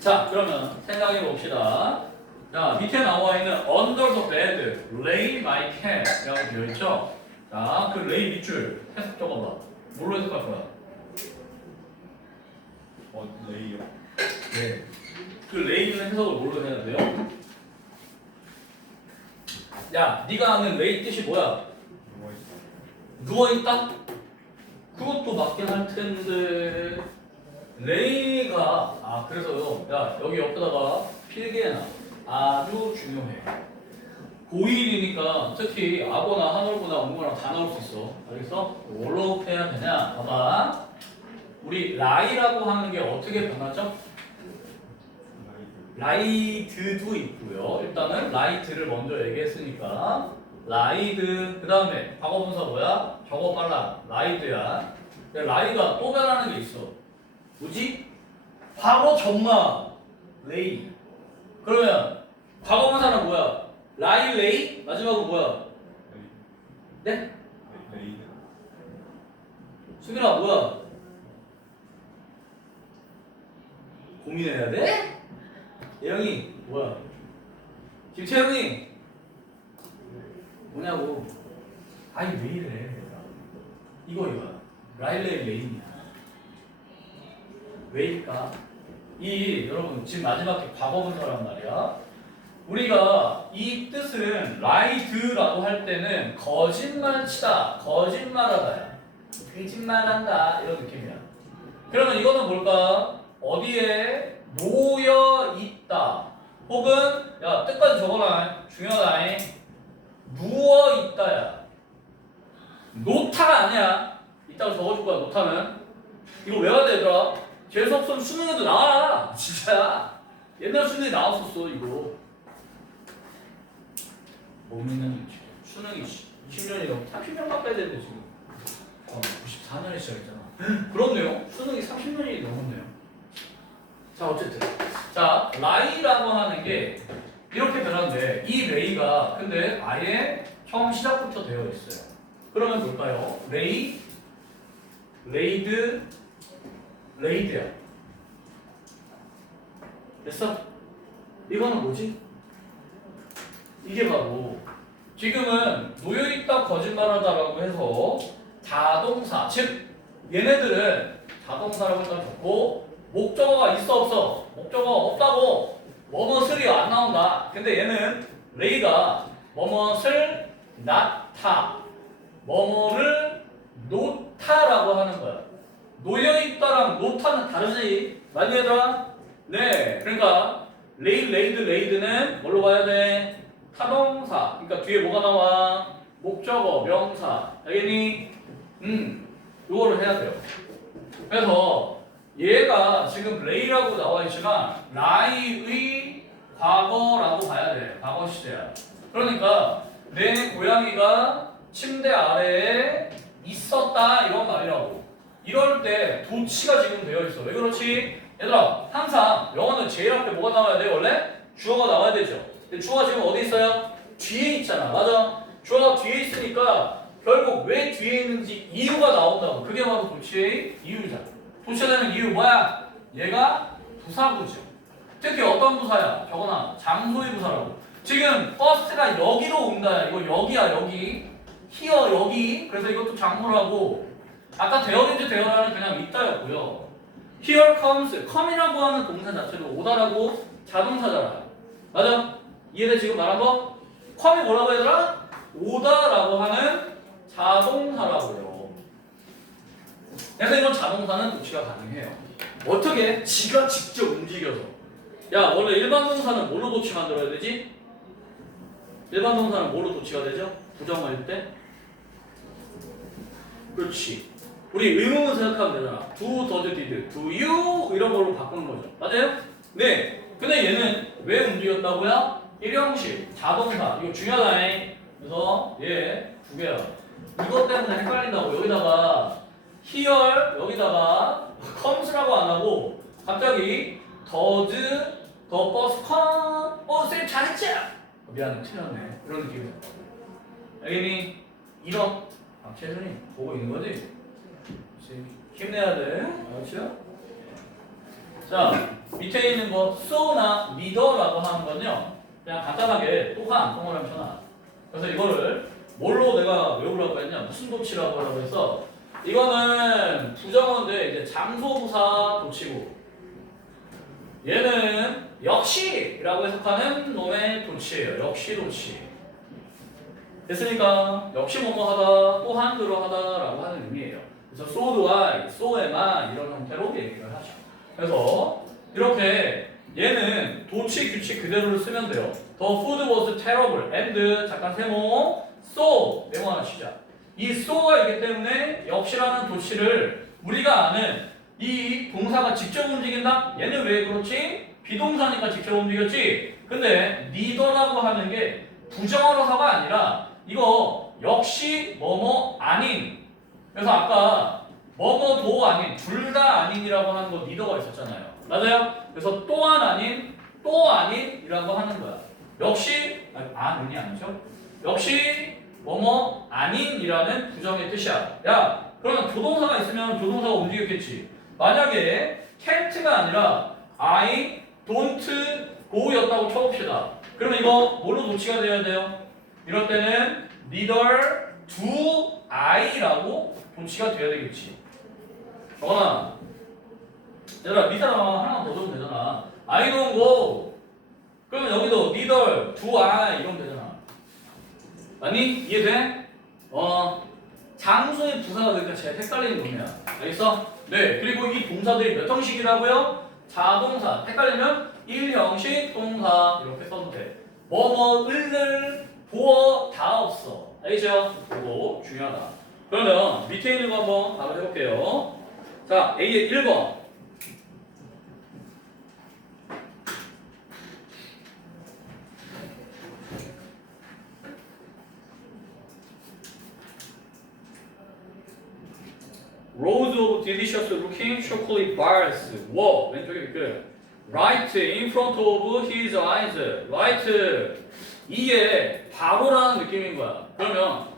자, 그러면 생각해 봅시다. 자, 밑에 나와 있는 under the bed, lay my cat 이라고 되어 있죠? 자, 그 lay 밑줄 해석 적어봐. 뭘로 해석할 거야? 레이요? 네. 그 lay는 해석을 뭘로 해야 돼요? 야, 네가 아는 lay 뜻이 뭐야? 누워있다? 그것도 맞긴 할 텐데 레이가 그래서요. 야 여기 옆에다가 필기해놔. 아주 중요해. 고1이니까 특히 악어나 한올구나 옹거나 다 나올 수 있어. 알겠어? 뭘로 해야 되냐? 봐봐. 우리 라이라고 하는 게 어떻게 변하죠? 라이드도 있고요. 일단은 라이트를 먼저 얘기했으니까 라이드. 그 다음에 과거분사 뭐야? 저거 빨라. 라이드야. 근데 라이가 또 변하는 게 있어. 뭐지? 과거 전마 레이. 그러면 과거분사는 뭐야? 라이 레이? 마지막은 뭐야? 네? 레이드. 수빈아 뭐야? 고민해야 돼? 예영이 뭐야? 김채영이 뭐냐고? 아니 왜 이래? 이거야. 라일레이 레인이야. 왜일까? 이 여러분 지금 마지막 게 과거분사란 말이야. 우리가 이 뜻은 라이드라고 할 때는 거짓말치다, 거짓말하다야. 거짓말한다 이런 느낌이야. 그러면 이거는 뭘까? 어디에 놓여 있다. 혹은 야 뜻까지 적어라. 중요하다. 누워 있다야. 노타가 아니야. 이따가 적어줄 거야. 노타는. 이거 외워야 돼 얘들아. 재수없으면 수능에도 나와. 진짜야. 옛날 수능에 나왔었어 이거. 못 믿는 수능이 20년이 30년 가까이 됐는데 지금 94년에 시작했잖아. 그렇네요. 수능이 30년이 넘었네요. 자 어쨌든 자 라이라고 하는 게 이렇게 변하는데 이 레이가 근데 아예 처음 시작부터 되어 있어요. 그러면 볼까요? 레이, 레이드, 레이드야. 됐어? 이거는 뭐지? 이게 바로 지금은 놓여있다 거짓말하다라고 해서 자동사 즉 얘네들은 자동사라고 일단 적고 목적어가 있어 없어? 목적어가 없다고 뭐뭇을이 안 나온다. 근데 얘는 레이가 뭐뭇을 낳다 뭐뭐를 놓다라고 하는 거야. 놓여있다랑 놓다는 다르지? 맞니 얘들아? 네 그러니까 레이, 레이드, 레이드는 뭘로 가야 돼? 타동사. 그러니까 뒤에 뭐가 나와? 목적어, 명사. 알겠니? 요거를 해야 돼요. 그래서 얘가 지금 레이라고 나와 있지만 라이의 과거라고 봐야 돼. 과거 시제야. 그러니까 내 고양이가 침대 아래에 있었다 이런 말이라고. 이럴 때 도치가 지금 되어 있어. 왜 그렇지? 얘들아 항상 영어는 제일 앞에 뭐가 나와야 돼? 원래 주어가 나와야 되죠. 근데 주어가 지금 어디 있어요? 뒤에 있잖아. 맞아? 주어가 뒤에 있으니까 결국 왜 뒤에 있는지 이유가 나온다고. 그게 바로 도치의 이유잖아. 도치가 되는 이유 뭐야? 얘가 부사구죠. 특히 어떤 부사야? 저거나 장소의 부사라고. 지금 버스가 여기로 온다. 이거 여기야 여기. 히어 여기. 그래서 이것도 장소라고. 아까 대어인지 대어라는 그냥 있다였고요. Here comes, come이라고 하는 동사 자체도 오다라고 자동사잖아. 맞아? 이해돼 지금 말한 거? come이 뭐라고 얘들아? 오다라고 하는 자동사라고요. 그래서 이런 자동사는 도치가 가능해요. 어떻게? 지가 직접 움직여서. 야 원래 일반 동사는 뭘로 도치 만들어야 되지? 일반 동사는 뭘로 도치가 되죠? 부정어일 때? 그렇지. 우리 의문문 생각하면 되잖아. do, does, did, do you 이런 걸로 바꾸는 거죠. 맞아요? 네. 근데 얘는 왜 움직였다고요? 일형식, 자동사. 이거 중요하다. 그래서 얘 두 개야. 이것 때문에 헷갈린다고. 여기다가 here, 여기다가 comes라고 안 하고 갑자기 does, the bus come? 쌤 잘했지? 미안해, 틀렸네. 이런 느낌이야. 알겠니? 이런. 최선이 보고 있는 거지? 힘내야 돼. 알았죠? 자, 밑에 있는 거 so나 neither라고 하는 건요. 그냥 간단하게 또가 안 통하면 쳐놔. 그래서 이거를 뭘로 내가 외우라고 했냐? 무슨 도치라고 하라고 해서 이거는 부정어인데 이제 장소부사 도치고 얘는 역시라고 해석하는 놈의 도치예요. 역시 도치. 됐으니까 역시 뭐뭐 하다, 또한 그러하다라고 하는 의미예요. 그래서 so do I, so am I 이런 형태로 얘기를 하죠. 그래서 이렇게 얘는 도치 규칙 그대로를 쓰면 돼요. The food was terrible and 잠깐 세모 so 메모 하나 치자. 이 so가 있기 때문에 역시라는 도치를 우리가 아는 이 동사가 직접 움직인다? 얘는 왜 그렇지? 비동사니까 직접 움직였지? 근데 neither라고 하는 게 부정어로서가 아니라 이거 역시 뭐뭐 아닌. 그래서 아까 뭐뭐도 아닌, 둘 다 아닌이라고 하는 거 neither가 있었잖아요. 맞아요? 그래서 또한 아닌, 또 아닌이라고 하는 거야. 역시 아닌이 아니죠? 역시 뭐뭐 아닌이라는 부정의 뜻이야. 야, 그러면 조동사가 있으면 조동사가 움직였겠지. 만약에 can't가 아니라 I don't go였다고 쳐봅시다. 그러면 이거 뭘로 도치가 돼야 돼요? 이럴 때는 neither do I라고 도치가 돼야 되겠지. 정원아, 얘들아 밑에 하나만 더 적으면 되잖아. I don't go. 그러면 여기도 neither do I 이러면 되잖아. 아니? 이해돼? 장소의 부사가 그러니까 제일 헷갈리는 거냐. 알겠어? 네. 그리고 이 동사들이 몇 형식이라고요? 자동사. 헷갈리면 1형식 동사 이렇게 써도 돼. 뭐뭐을 보어 다 없어. 알겠죠? 이거 중요하다. 그러면 밑에 있는 거 한번 답을 해볼게요. 자, A의 1번. Rows of delicious looking chocolate bars were 왼쪽에 밑에 right in front of his eyes. right 이게 바로라는 느낌인 거야. 그러면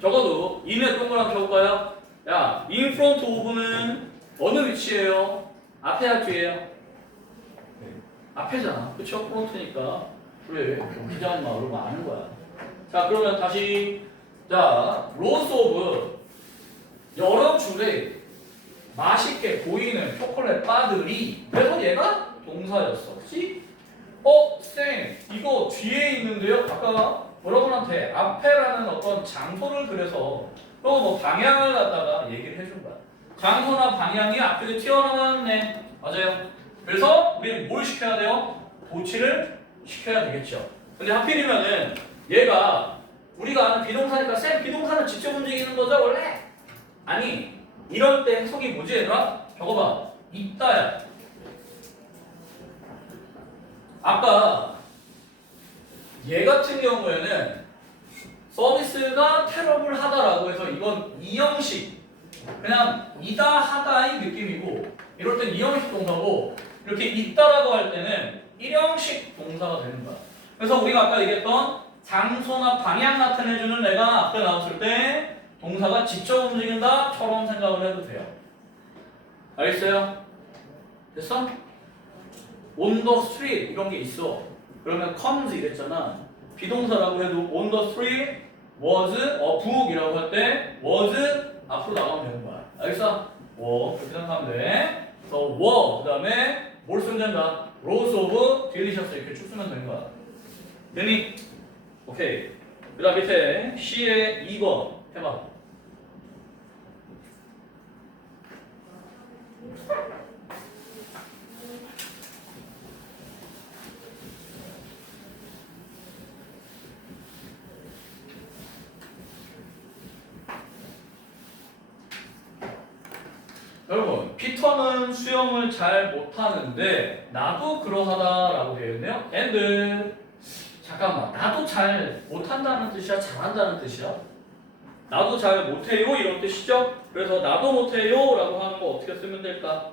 적어도 in에 동그라미 쳐볼까요? 야, in front of는 어느 위치예요? 앞에야 뒤에요? 네. 앞에잖아. 그쵸? front니까. 그래. 기자님 마음으로 아는 거야. 자, 그러면 다시 자, rows of 여러 줄에 맛있게 보이는 초콜릿 바들이 그래서 얘가 동사였어. 그치? 쌤 이거 뒤에 있는데요? 아까 여러분한테 앞에라는 어떤 장소를 그래서 또 뭐 방향을 갖다가 얘기를 해준 거야. 장소나 방향이 앞쪽에 튀어나왔네. 맞아요. 그래서 우리 뭘 시켜야 돼요? 도치를 시켜야 되겠죠. 근데 하필이면은 얘가 우리가 아는 비동사니까 쌤 비동사는 직접 움직이는 거죠 원래? 아니 이럴 때 해석이 뭐지 얘들아? 적어봐. 있다야. 아까 얘 같은 경우에는 서비스가 테러블하다라고 해서 이건 이형식 그냥 이다 하다의 느낌이고 이럴 땐 이형식 동사고 이렇게 있다라고 할 때는 일형식 동사가 되는 거야. 그래서 우리가 아까 얘기했던 장소나 방향 나타내주는 애가 앞에 나왔을 때 동사가 직접 움직인다처럼 생각을 해도 돼요. 알겠어요? 됐어? on the street 이런 게 있어. 그러면 comes 이랬잖아. 비동사라고 해도 on the street was a book이라고 할 때 was 앞으로 나가면 되는 거야. 알겠어? 그렇게 생각하면 돼. 그래서 were 그 다음에 뭘 쓰면 된다? rows of delicious 이렇게 쭉 쓰면 되는 거야. 되니? 오케이. 그 다음 밑에 C의 2번 해봐. 여러분, 피터는 수영을 잘 못하는데 나도 그러하다라고 되어 있네요. and 잠깐만, 나도 잘 못한다는 뜻이야? 잘한다는 뜻이야? 나도 잘 못해요 이런 뜻이죠? 그래서 나도 못해요 라고 하는 거 어떻게 쓰면 될까?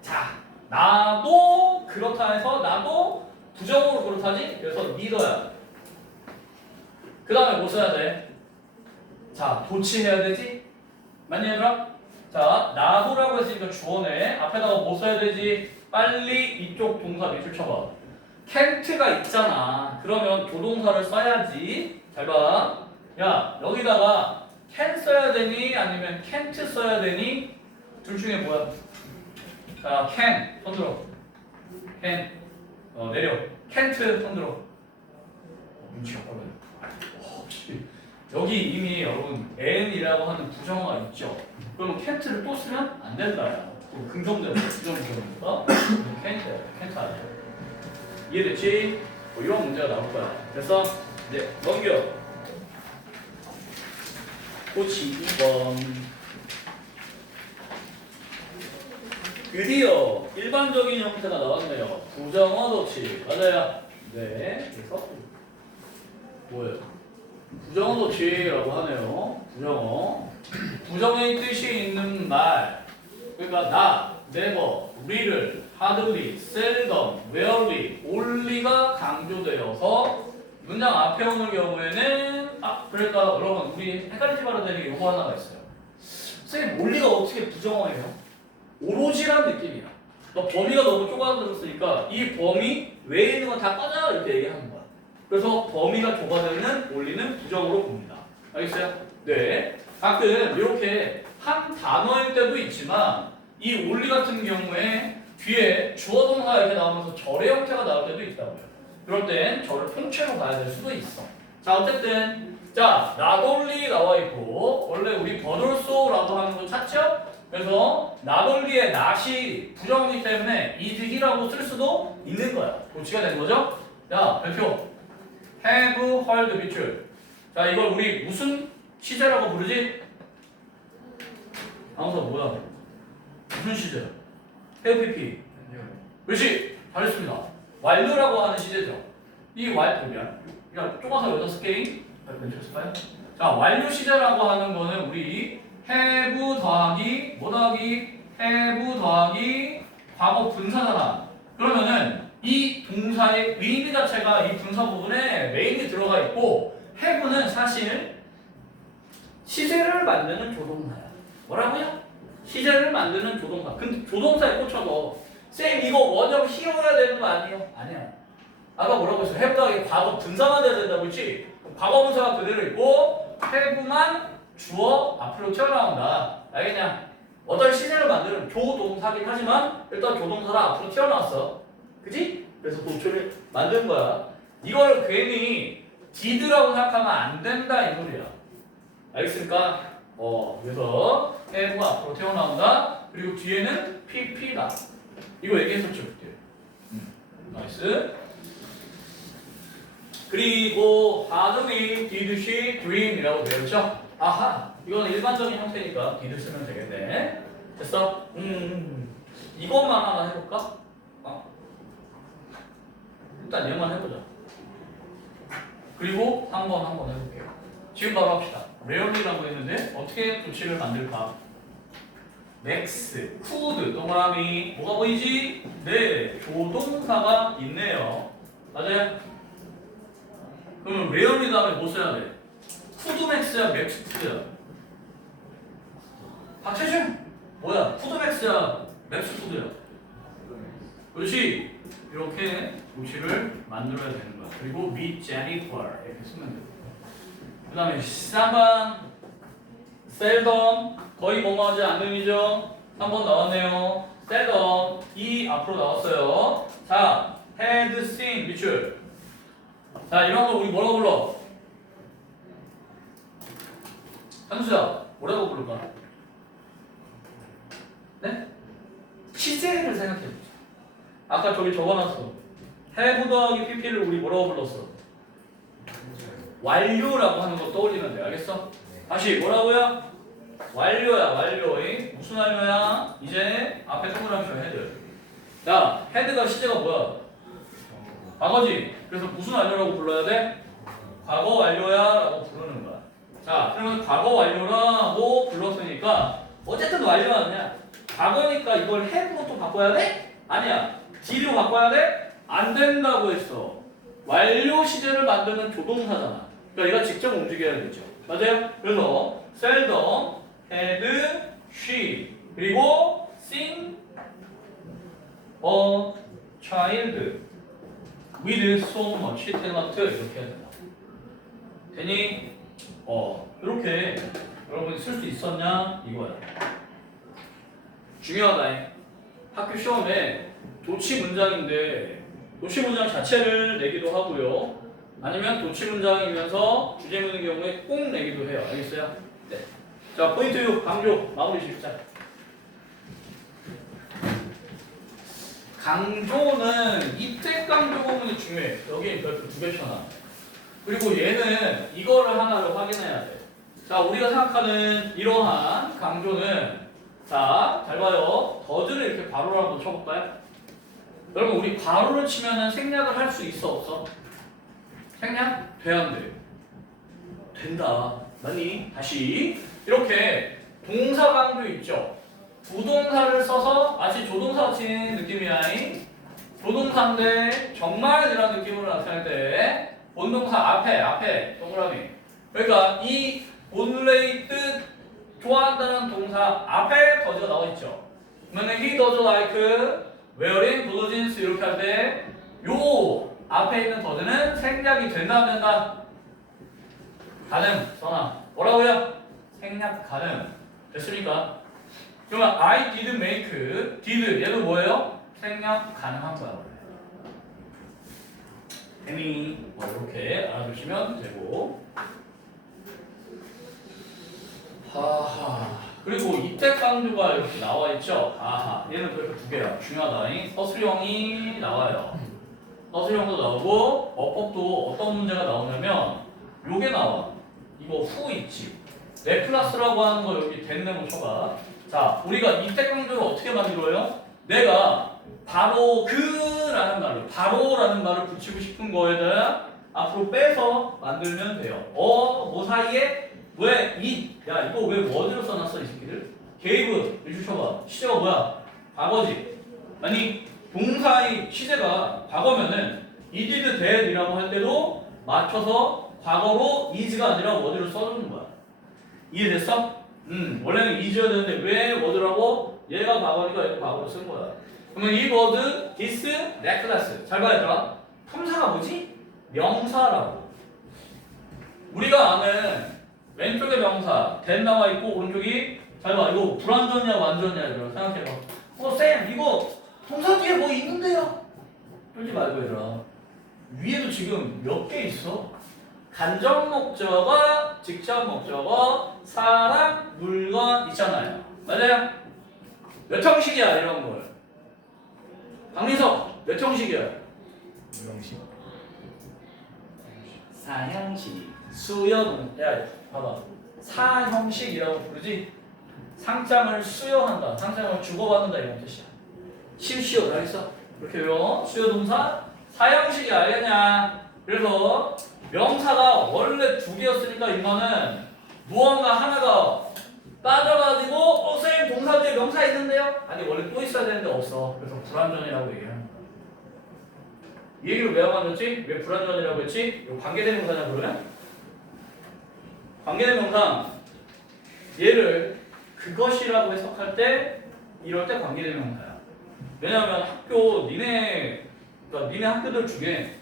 자, 나도 그렇다 해서 나도 부정으로 그렇다지? 그래서 neither야. 그 다음에 뭐 써야 돼? 자, 도치해야 되지? 맞니 얘들아? 자, 나도라고 했으니까 주어네. 앞에다가 뭐 써야 되지? 빨리 이쪽 동사 밑줄 쳐봐. can't가 있잖아. 그러면 조동사를 써야지. 잘 봐. 야, 여기다가 can 써야 되니? 아니면 can't 써야 되니? 둘 중에 뭐야? 자, can. 손 들어. can. 내려. can't 손 들어. 눈치가 빠르네. 여기 이미 여러분 n이라고 하는 부정어가 있죠. 그러면 can't를 또 쓰면 안 된다. 야. 긍정되는 부정적이니까 can't 알죠. 이해됐지? 뭐 이런 문제가 나올 거야. 그래서 이제 넘겨. 고치 2번. 드디어 일반적인 형태가 나왔네요. 부정어 도치. 맞아요. 네. 그래서 뭐예요? 부정어 도치라고 하네요. 부정어. 부정의 뜻이 있는 말. 그러니까 나, never, will, hardly, seldom, rarely, only가 강조되어서 문장 앞에 오는 경우에는 그러니까 여러분 우리 헷갈리지 말아야 되는 게 요거 하나가 있어요. 선생님 only가 어떻게 부정어예요? 오로지란 느낌이야. 너 범위가 너무 좁아졌으니까 이 범위 외에 있는 건 다 꺼져 이렇게 얘기하는 거야. 그래서 범위가 좁아지는 only는 부정어로 봅니다. 알겠어요? 네. 가끔 이렇게 한 단어일 때도 있지만 이 only 같은 경우에 뒤에 주어 동사가 이렇게 나오면서 절의 형태가 나올 때도 있다고요. 그럴 땐 절을 통째로 봐야 될 수도 있어. 자 어쨌든 자 not only 나와 있고 원래 우리 but also라고 하는 거 찾죠? 그래서 not only의 not이 부정이기 때문에 is이라고 쓸 수도 있는 거야. 도치가 된 거죠? 자 별표 have heard 밑줄. 자 이걸 우리 무슨 시제라고 부르지? 아무서 뭐야? 무슨 시제야? have pp. 그렇지 잘했습니다. 완료라고 하는 시제죠. 이 그냥 쪼가서 6개인 왼쪽을까요? 자 완료 시제라고 하는 거는 우리 have 더하기 뭐 더하기 have 더하기 과거 분사잖아. 그러면은 이 동사의 메인 자체가 이 분사 부분에 메인이 들어가 있고 have는 사실 시제를 만드는 조동사야. 뭐라고요? 시제를 만드는 조동사. 근데 조동사에 꽂혀서 쌤 이거 원형 히어야 되는 거 아니에요? 아니야. 아까 뭐라고 했어? have 더하기 과거 분사만 돼야 된다고 했지? 과거 분사가 그대로 있고 have만 주어 앞으로 튀어나온다. 알겠냐? 어떤 시제를 만드는 조동사긴 하지만 일단 조동사가 앞으로 튀어나왔어. 그지? 그래서 도초를 만든 거야. 이걸 괜히 did라고 생각하면 안 된다 이 소리야. 알겠습니까? 그래서 have가 앞으로 튀어나온다. 그리고 뒤에는 pp다. 이거 얘기했었죠 그때. 나이스. 그리고 hardly, did she, dream이라고 배웠죠? 아하, 이건 일반적인 형태니까 did 쓰면 되겠네. 됐어? 이것만 하나 해볼까? 일단 얘만 해보자. 그리고 한번 해볼게요. 지금 바로 합시다. rarely라고 했는데 어떻게 도치를 만들까? max, could, 동그라미 뭐가 보이지? 네, 조동사가 있네요. 맞아요? 그러면 rarely 다음에 뭐 써야 돼? could max야, max could야? 박채준! 뭐야? could max야, max could야? 그렇지? 이렇게 도치를 만들어야 되는 거야. 그리고 meet Jennifer 이렇게 쓰면 되고. 그 다음에 3번 seldom 거의 뭐뭐하지 않음이죠. 3번 나왔네요. seldom 이 앞으로 나왔어요. 자, had seen 밑줄. 자, 이런 걸 우리 뭐라고 불러? 현수야, 뭐라고 부를까? 네? 시제를 생각해보자. 아까 저기 적어놨어. have 더하기 pp를 우리 뭐라고 불렀어? 완료라고 하는 거 떠올리면 돼. 알겠어? 다시 뭐라고요? 완료야, 완료의 무슨 완료야? 이제 앞에 동그라미 쳐 헤드. 자, 헤드가 시제가 뭐야? 과거지. 그래서 무슨 완료라고 불러야 돼? 과거 완료야라고 부르는 거야. 자, 그러면 과거 완료라고 불렀으니까 어쨌든 완료가 아니야. 과거니까 이걸 have로 또 바꿔야 돼? 아니야. d로 바꿔야 돼? 안 된다고 했어. 완료 시제를 만드는 조동사잖아. 그러니까 얘가 직접 움직여야 되죠. 맞아요? 그래서 seldom, had, she 그리고 seen a child with so much talent 이렇게 해야 된다. 되니? 이렇게 여러분이 쓸 수 있었냐? 이거야. 중요하다. 학교 시험에 도치 문장인데 도치 문장 자체를 내기도 하고요. 아니면 도치 문장이면서 주제문인 경우에 꼭 내기도 해요. 알겠어요? 네. 자, 포인트 6 강조 마무리 시작. 강조는 이때 강조 부분이 중요해. 여기 별표 2개 펴놔. 그리고 얘는 이거를 하나를 확인해야 돼. 자, 우리가 생각하는 이러한 강조는 자, 잘 봐요. 더즈를 이렇게 괄호를 한번 쳐볼까요? 여러분, 우리 괄호를 치면은 생략을 할 수 있어, 없어? 생략? 돼, 안 돼? 된다. 맞니? 다시. 이렇게 동사 강조 있죠? 부동사를 써서 마치 조동사 같은 느낌이야. 조동사인데 정말 느낌으로 나타낼 때 본동사 앞에 동그라미. 그러니까 이 본래의 뜻 좋아한다는 동사 앞에 더즈가 나와 있죠. 그러면 he does like wearing blue jeans 이렇게 할 때 요 앞에 있는 더즈는 생략이 된다 안 된다? 가능. 선아. 뭐라고요? 생략 가능. 됐습니까? 그러면 I did make did 얘도 뭐예요? 생략 가능한 거야. any 뭐 이렇게 알아두시면 되고. 하하. 그리고 이때 강조가 이렇게 나와 있죠. 아하. 얘는 별표 2개야. 중요하다. 서술형이 나와요. 서술형도 나오고 어법도 어떤 문제가 나오냐면 요게 나와. 이거 후 있지. 레플라스라고 하는 거 여기 됐네모 쳐봐. 자, 우리가 이때 강조를 어떻게 만들어요? 내가 바로 그라는 말을 바로라는 말을 붙이고 싶은 거에다 앞으로 빼서 만들면 돼요. 뭐 사이에 왜 야 이거 왜 워드로 써놨어 이 새끼들? gave 이렇게 쳐봐. 시제가 뭐야? 과거지. 아니 동사의 시제가 과거면은 he did that이라고 할 때도 맞춰서 과거로 is가 아니라 워드를 써주는 거야. 이해됐어? 원래는 is여야 되는데 왜 워드라고? 얘가 과거니까 얘가 과거로 쓴 거야. 그러면 이 워드 this necklace 잘 봐야 되라. 품사가 뭐지? 명사라고. 우리가 아는 왼쪽에 명사 that 나와 있고 오른쪽이 잘 봐. 이거 불완전이야 완전이야 이거 생각해봐. 쌤 이거 동사 뒤에 뭐 있는데요? 끌지 말고 얘들아. 위에도 지금 몇 개 있어? 간접 목적어, 직접 목적어, 사람, 물건 있잖아요. 맞아요? 몇 형식이야 이런 걸? 강민석 몇 형식이야? 명식. 사형식. 수여동. 야 봐봐. 사형식이라고 부르지? 상장을 수여한다. 상장을 주고받는다 이런 뜻이야. 시우시오 알겠어? 그렇게 외워. 수여동사 사형식이 알겠냐? 그래서 명사가 원래 2개였으니까 이거는 무언가 하나가 빠져가지고 선생님 동사 뒤에 명사 있는데요? 아니 원래 또 있어야 되는데 없어. 그래서 불완전이라고 얘기하는 거야. 이 얘기를 왜 하고 앉았지? 왜 불완전이라고 했지? 이거 관계대명사냐 그러면? 관계대명사 얘를 그것이라고 해석할 때 이럴 때 관계대명사야. 왜냐하면 니네 학교들 중에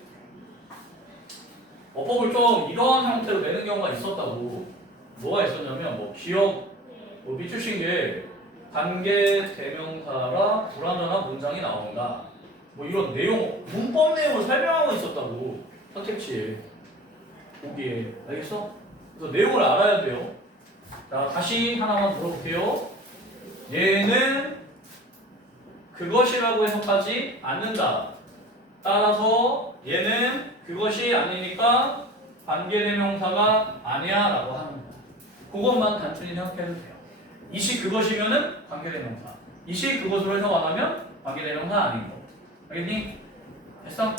어법을 좀 이런 형태로 내는 경우가 있었다고. 뭐가 있었냐면 뭐 기억 밑주신 게 관계 대명사라 불완전한 문장이 나온다. 뭐 이런 내용 문법 내용을 설명하고 있었다고. 선택지에 보기에 알겠어? 그래서 내용을 알아야 돼요. 자 다시 하나만 들어볼게요. 얘는 그것이라고 해석하지 않는다. 따라서 얘는 그것이 아니니까 관계대명사가 아니야 라고 하는 거야. 그것만 단순히 생각해도 돼요. 이시 그것이면은 관계대명사. 이시 그것으로 해석 안 하면 관계대명사 아닌 거. 알겠니? 됐어?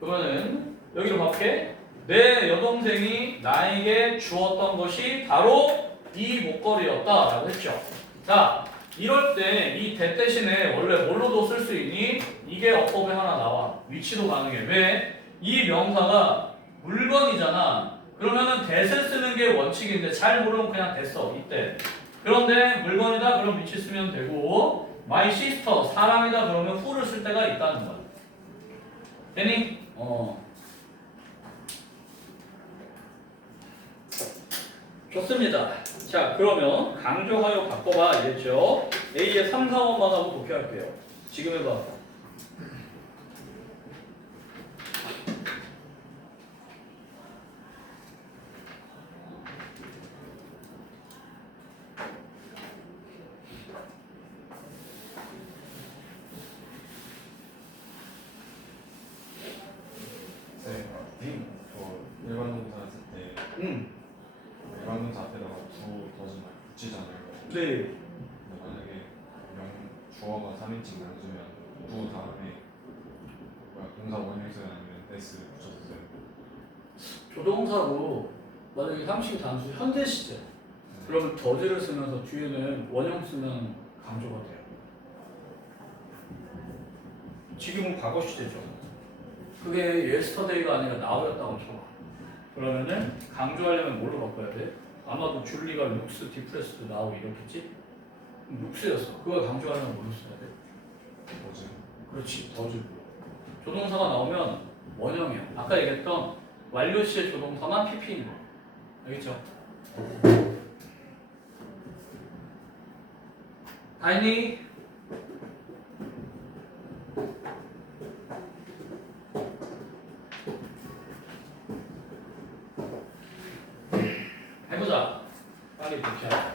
그러면은 여기로 볼게. 내 여동생이 나에게 주었던 것이 바로 이 목걸이였다 라고 했죠. 자 이럴 때 이 대 대신에 원래 뭘로도 쓸 수 있니? 이게 어법에 하나 나와. 위치도 가능해. 왜? 이 명사가 물건이잖아. 그러면은 대를 쓰는 게 원칙인데 잘 모르면 그냥 됐어. 이때. 그런데 물건이다 그럼 위치 쓰면 되고 my sister 사람이다 그러면 who를 쓸 때가 있다는 거야. 되니? 좋습니다. 자 그러면 강조하여 바꿔봐 이랬죠. A의 3, 4번만 하고 독해할게요. 지금 해봐. 네. 근데 만약에 주어가 3인칭 단수면 부 다음에 동사 원형이 써야 아니면 s 붙여서 써요. 조동사로 만약에 3식 단수 현재 시제 그러면 더즈를 쓰면서 뒤에는 원형 쓰면 강조가 돼요. 지금은 과거 시제죠. 그게 yesterday가 아니라 now였다고 쳐. 그러면은 강조하려면 뭘로 바꿔야 돼? 아마도 줄리가 looks depressed now 이렇겠지? looks였어. 그걸 강조하려면 뭘로 써야 돼? 뭐지? 그렇지, 더즈. 조동사가 나오면 원형이야. 아까 얘기했던 완료 시의 조동사만 pp인 거. 알겠죠? 다이니? 해보자. 빨리 복귀하자.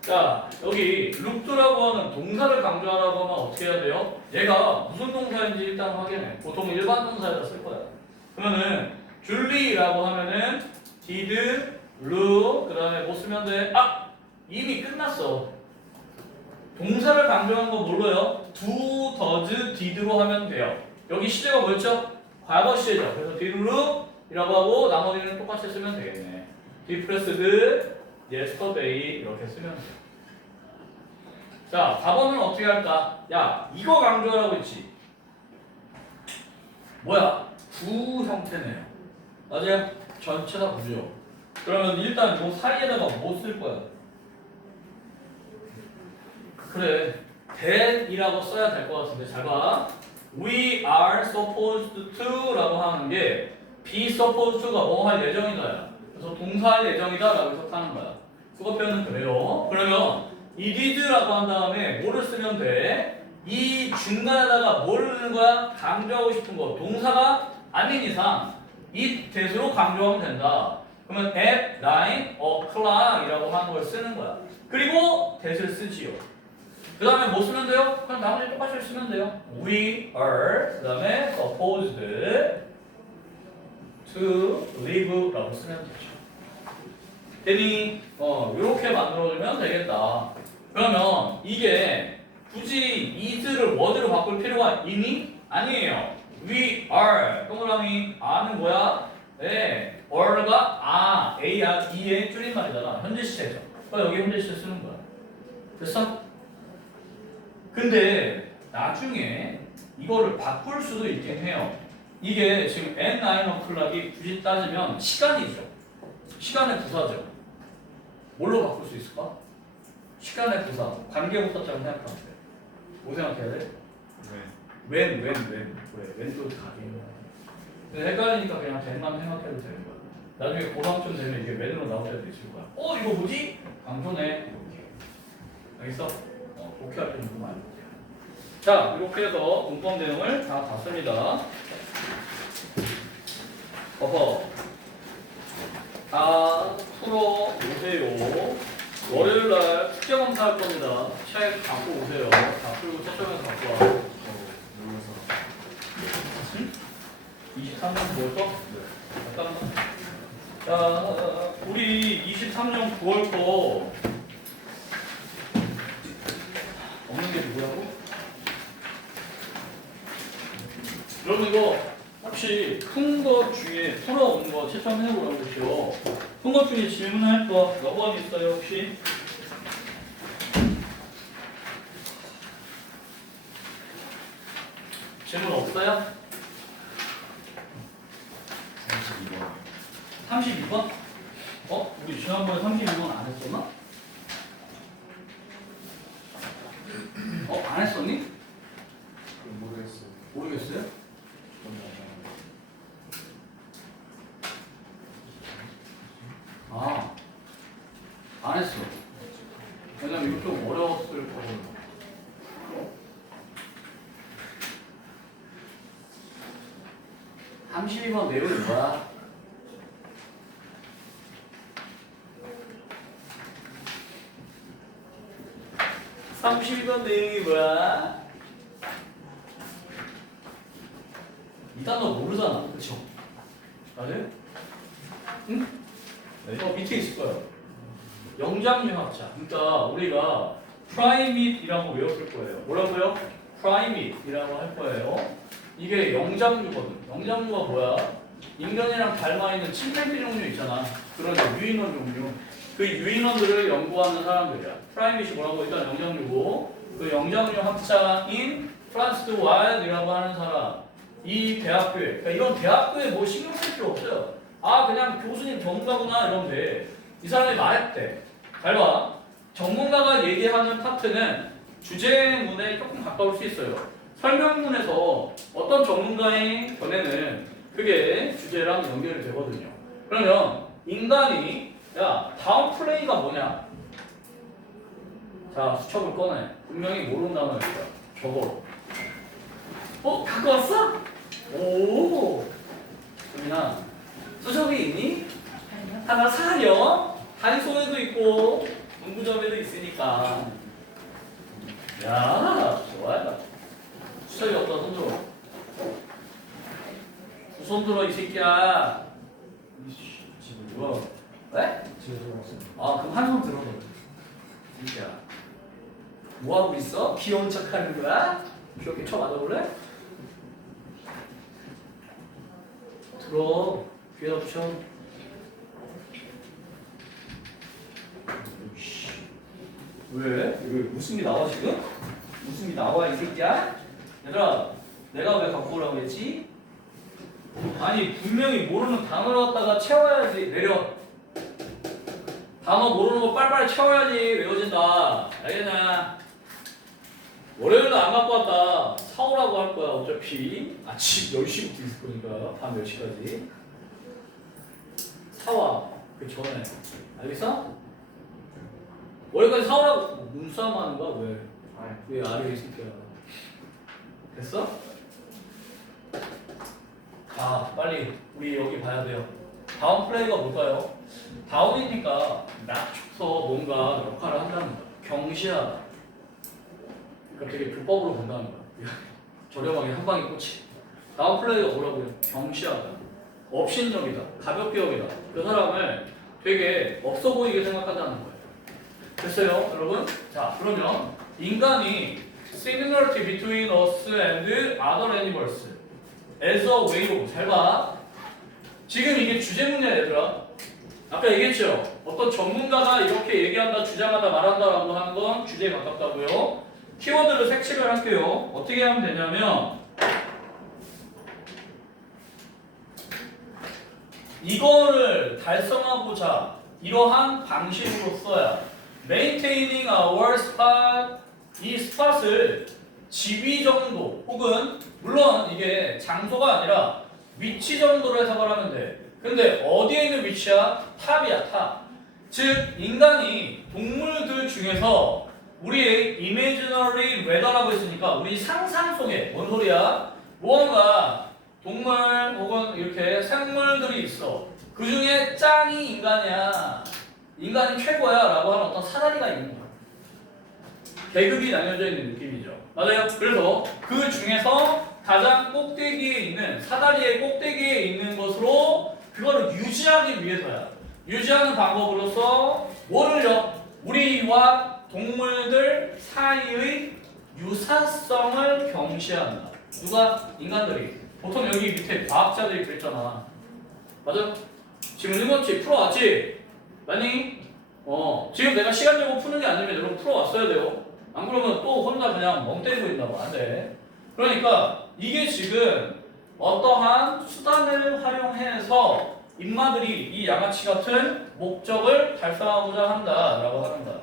자, 여기 룩드라고 하는 동사를 강조하라고 하면 어떻게 해야 돼요? 얘가 무슨 동사인지 일단 확인해. 보통 일반 동사에다 쓸 거야. 그러면은 줄리라고 하면은 did, 루, 그 다음에 뭐 쓰면 돼? 아! 이미 끝났어. 동사를 강조한 거 뭘로요? do, does, did로 하면 돼요. 여기 시제가 뭐였죠? 과거 시제죠. 그래서 did, 루 이라고 하고 나머지는 똑같이 쓰면 되겠네. depressed, yesterday 이렇게 쓰면 돼요. 자, 4번은 어떻게 할까? 야, 이거 강조하라고 했지. 뭐야? 부 형태네요. 맞아요? 전체 다 부죠. 그러면 일단 요 사이에다가 뭐 쓸 거야? 그래, that이라고 써야 될 것 같은데 잘 봐. We are supposed to 라고 하는 게 be supposed to가 뭐 할 예정이다야. 그래서 동사할 예정이다 라고 해석하는 거야. 국어 표현은 그래요. 그러면 이 did라고 한 다음에 뭐를 쓰면 돼? 이 중간에다가 뭐를 넣는 거야? 강조하고 싶은 거. 동사가 아닌 이상 it that으로 강조하면 된다. 그러면 at 9 o'clock 이라고 하는 걸 쓰는 거야. 그리고 that을 쓰지요. 그 다음에 뭐 쓰면 돼요? 그냥 나머지 똑같이 쓰면 돼요. We are 그 다음에 supposed to live 라고 쓰면 되죠. 괜히 이렇게 만들어주면 되겠다. 그러면 이게 굳이 is를 word로 바꿀 필요가 있니? 아니에요. We are 동그라미 a는 뭐야? 네, are가 A야, E의 줄임말이잖아. 현재 시제죠. 여기 현재 시제 쓰는 거야. 됐어? 근데 나중에 이거를 바꿀 수도 있긴 해요. 이게 지금 N9 o'clock이 굳이 따지면 시간이죠. 시간의 부사죠. 뭘로 바꿀 수 있을까? 시간의 부사, 관계부사처럼 생각하면 돼. 뭐 생각해야 돼? 네. 왼쪽 가기. 근데 헷갈리니까 그냥 젠만 생각해도 되는 거야. 나중에 고삼쯤 되면 이게 왼으로 나올 때도 있을 거야. 이거 뭐지? 강조네. 이렇게. 알겠어? 그렇게 할 때는 너무 많이 못해요. 자, 이렇게 해서 문법 내용을 다 봤습니다. 다 풀어오세요. 월요일날 숙제검사 할 겁니다. 책 갖고 오세요. 다 풀고 채점해서 갖고 와. 여기서 23년 뭐였어? 네. 잠깐만. 자, 우리 23년 9월 거 없는 게 누구라고? 여러분 이거 혹시 큰 거 중에 풀어온 거 채점해보라고 그랬죠? 큰 거 중에 질문할 거 몇 번 있어요 혹시? 질문 없어요? 32번. 32번? 우리 지난번에 32번 안 했었나? 안 했었니? 모르겠어요. 모르겠어요? 안 했어. 왜냐면 이거 좀 어려웠을 거거든. 한 32번 내용이 뭐야? (32번) 내용이 뭐야? 이 단어 모르잖아, 그쵸? 맞아요? 응? 네. 밑에 있을 거예요. 영장류학자. 그러니까 우리가 primate이라고 외웠을 거예요. 뭐라고요? primate이라고 할 거예요. 이게 영장류거든. 영장류가 뭐야? 인간이랑 닮아 있는 침팬지 종류 있잖아. 그런 유인원 종류. 그 유인원들을 연구하는 사람들이야. 프라이밋이 뭐라고 일단 영장류고, 그 영장류 학자인 프란스 와일이라고 하는 사람. 이 대학교에, 그러니까 이런 대학교에 뭐 신경 쓸 필요 없어요. 아 그냥 교수님 전문가구나 이러면 돼. 이 사람이 말했대. 잘 봐. 전문가가 얘기하는 파트는 주제문에 조금 가까울 수 있어요. 설명문에서 어떤 전문가의 견해는 그게 주제랑 연결이 되거든요. 그러면 인간이 야 다음 플레이가 뭐냐? 자 수첩을 꺼내. 분명히 모르는 단어일 거야. 적어. 갖고 왔어? 오. 수민아 수첩이 있니? 하나 사렴. 한소에도 있고 문구점에도 있으니까. 야 좋아요. 수첩이 없다 손 들어. 두 손 들어 이 새끼야. 지금 뭐야? 왜? 집에 들어왔어요. 아 그럼 한 손 들어. 진짜. 뭐 하고 있어? 귀여운 척하는 거야? 귀엽게 쳐 맞아볼래? 들어. 귀에다 붙여. 왜? 이거 무슨 게 나와 지금? 무슨 게 나와 이 새끼야? 얘들아, 내가 왜 갖고 오라고 했지? 아니 분명히 모르는 단어를 갖다가 채워야지. 내려. 단어 모르는 거 빨리빨리 채워야지 외워진다. 알겠냐? 월요일도 안 갖고 왔다. 사오라고 할 거야 어차피. 아침 10시부터 있을 거니까 밤 10시까지. 사와. 그 전에. 알겠어? 월요일까지 사오라고. 눈싸움 하는 거야 왜? 왜 아래 있을게야. 됐어? 자 빨리 우리 여기 봐야 돼요. 다음 플레이가 뭘까요? 다운이니까 낮춰서 뭔가 역할을 한다는 거야. 경시하다. 그러니까 되게 불법으로 본다는 거야. 저렴하게 한 방에 꽂히. 다음 플레이가 뭐라고요? 경시하다. 업신여기다. 가볍게 여기다. 그 사람을 되게 없어 보이게 생각한다는 거예요. 됐어요, 여러분? 자, 그러면 인간이 similarity between us and other animals as a way of. 잘 봐. 지금 이게 주제문이야, 얘들아. 아까 얘기했죠? 어떤 전문가가 이렇게 얘기한다, 주장하다, 말한다라고 하는 건 주제에 가깝다고요. 키워드를 색칠을 할게요. 어떻게 하면 되냐면 이거를 달성하고자 이러한 방식으로 써야 maintaining our spot, 이 스팟을 지위 정도 혹은 물론 이게 장소가 아니라 위치 정도로 해석을 하면 돼. 근데 어디에 있는 위치야? 탑이야, 탑. 즉 인간이 동물들 중에서 우리의 imaginary weather라고 했으니까 우리 상상 속에 뭔 소리야? 무언가 동물 혹은 이렇게 생물들이 있어. 그 중에 짱이 인간이야. 인간이 최고야 라고 하는 어떤 사다리가 있는 거야. 계급이 나뉘어져 있는 느낌이죠. 맞아요? 그래서 그 중에서 가장 꼭대기에 있는 사다리의 꼭대기에 있는 것으로 그거를 유지하기 위해서야. 유지하는 방법으로서 뭐를요? 우리와 동물들 사이의 유사성을 경시한다. 누가? 인간들이. 보통 여기 밑에 과학자들이 그랬잖아. 맞아? 지금 읽었지? 풀어왔지? 맞니? 지금 내가 시간 내고 푸는 게 아니면 여러분 풀어왔어야 돼요. 안 그러면 또 혼자 그냥 멍 때리고 있나봐. 안 돼. 그러니까 이게 지금 어떠한 수단을 활용해서 인마들이 이 양아치 같은 목적을 달성하고자 한다라고 하는 거야.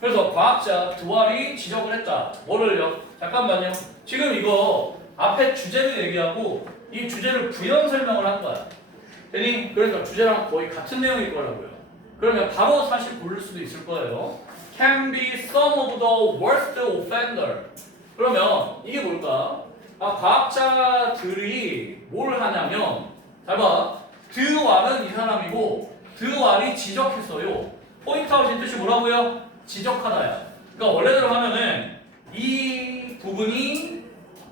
그래서 과학자 두알이 지적을 했다. 뭐를요? 잠깐만요. 지금 이거 앞에 주제를 얘기하고 이 주제를 부연 설명을 한 거야. 되니? 그래서 주제랑 거의 같은 내용일 거라고요. 그러면 바로 사실 고를 수도 있을 거예요. Can be some of the worst offender. 그러면 이게 뭘까? 과학자들이 뭘 하냐면 잘 봐. 드왈은 이 사람이고 드왈이 지적했어요. 포인트아웃인 뜻이 뭐라고요? 지적하다야. 그러니까 원래대로 하면은 이 부분이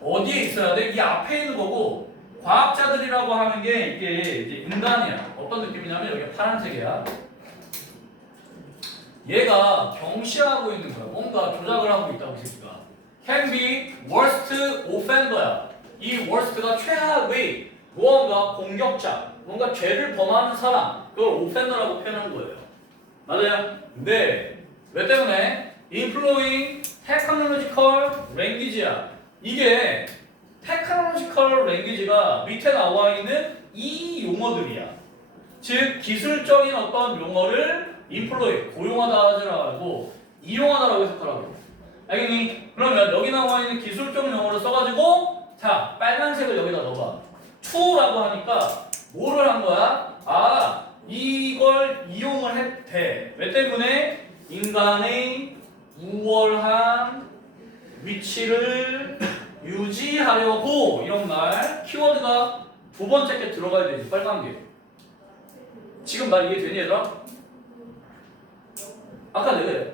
어디에 있어야 돼? 이 앞에 있는 거고 과학자들이라고 하는 게 이게 이제 인간이야. 어떤 느낌이냐면 여기 파란색이야. 얘가 경시하고 있는 거야. 뭔가 조작을 하고 있다고 이 새끼가. Can be worst offender야. 이 worst가 최악의 무언가 공격자, 뭔가 죄를 범하는 사람, 그걸 offender라고 표현한 거예요. 맞아요? 네. 왜 때문에? Employing technological language야. 이게 technological language가 밑에 나와 있는 이 용어들이야. 즉 기술적인 어떤 용어를 employ, 고용하다 하고 이용하다라고 해석하라고. 알겠니? 그러면 여기 나와 있는 기술적 용어를 써가지고 자 빨간색을 여기다 넣어봐. to라고 하니까 뭐를 한 거야? 아 이걸 이용을 해도 돼. 왜 때문에? 인간의 우월한 위치를 유지하려고 이런 말 키워드가 두 번째 게 들어가야 되지. 빨간 게. 지금 말 이해되니 얘들아? 아까 내가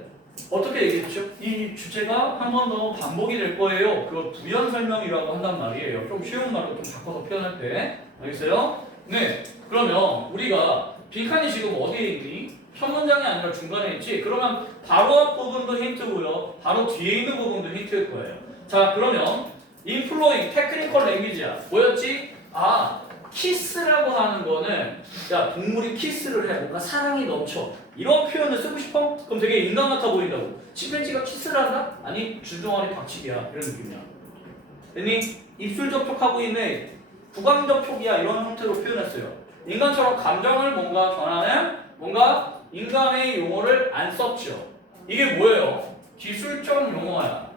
어떻게 얘기했죠? 이 주제가 한 번 더 반복이 될 거예요. 그걸 부연 설명이라고 한단 말이에요. 좀 쉬운 말로 좀 바꿔서 표현할 때. 알겠어요? 네. 그러면 우리가 빈칸이 지금 어디에 있니? 첫 문장이 아니라 중간에 있지? 그러면 바로 앞 부분도 힌트고요. 바로 뒤에 있는 부분도 힌트일 거예요. 자, 그러면 employing technical language야. 뭐였지? 아, 키스라고 하는 거는 야, 동물이 키스를 해. 뭔가 사랑이 넘쳐. 이런 표현을 쓰고 싶어? 그럼 되게 인간 같아 보인다고. 침팬지가 키스를 한다? 아니, 주둥아리 박치기야. 이런 느낌이야. 됐니? 입술 접촉하고 있네. 구강 접촉이야. 이런 형태로 표현했어요. 인간처럼 감정을 뭔가 전하는 뭔가 인간의 용어를 안 썼죠. 이게 뭐예요? 기술적 용어야.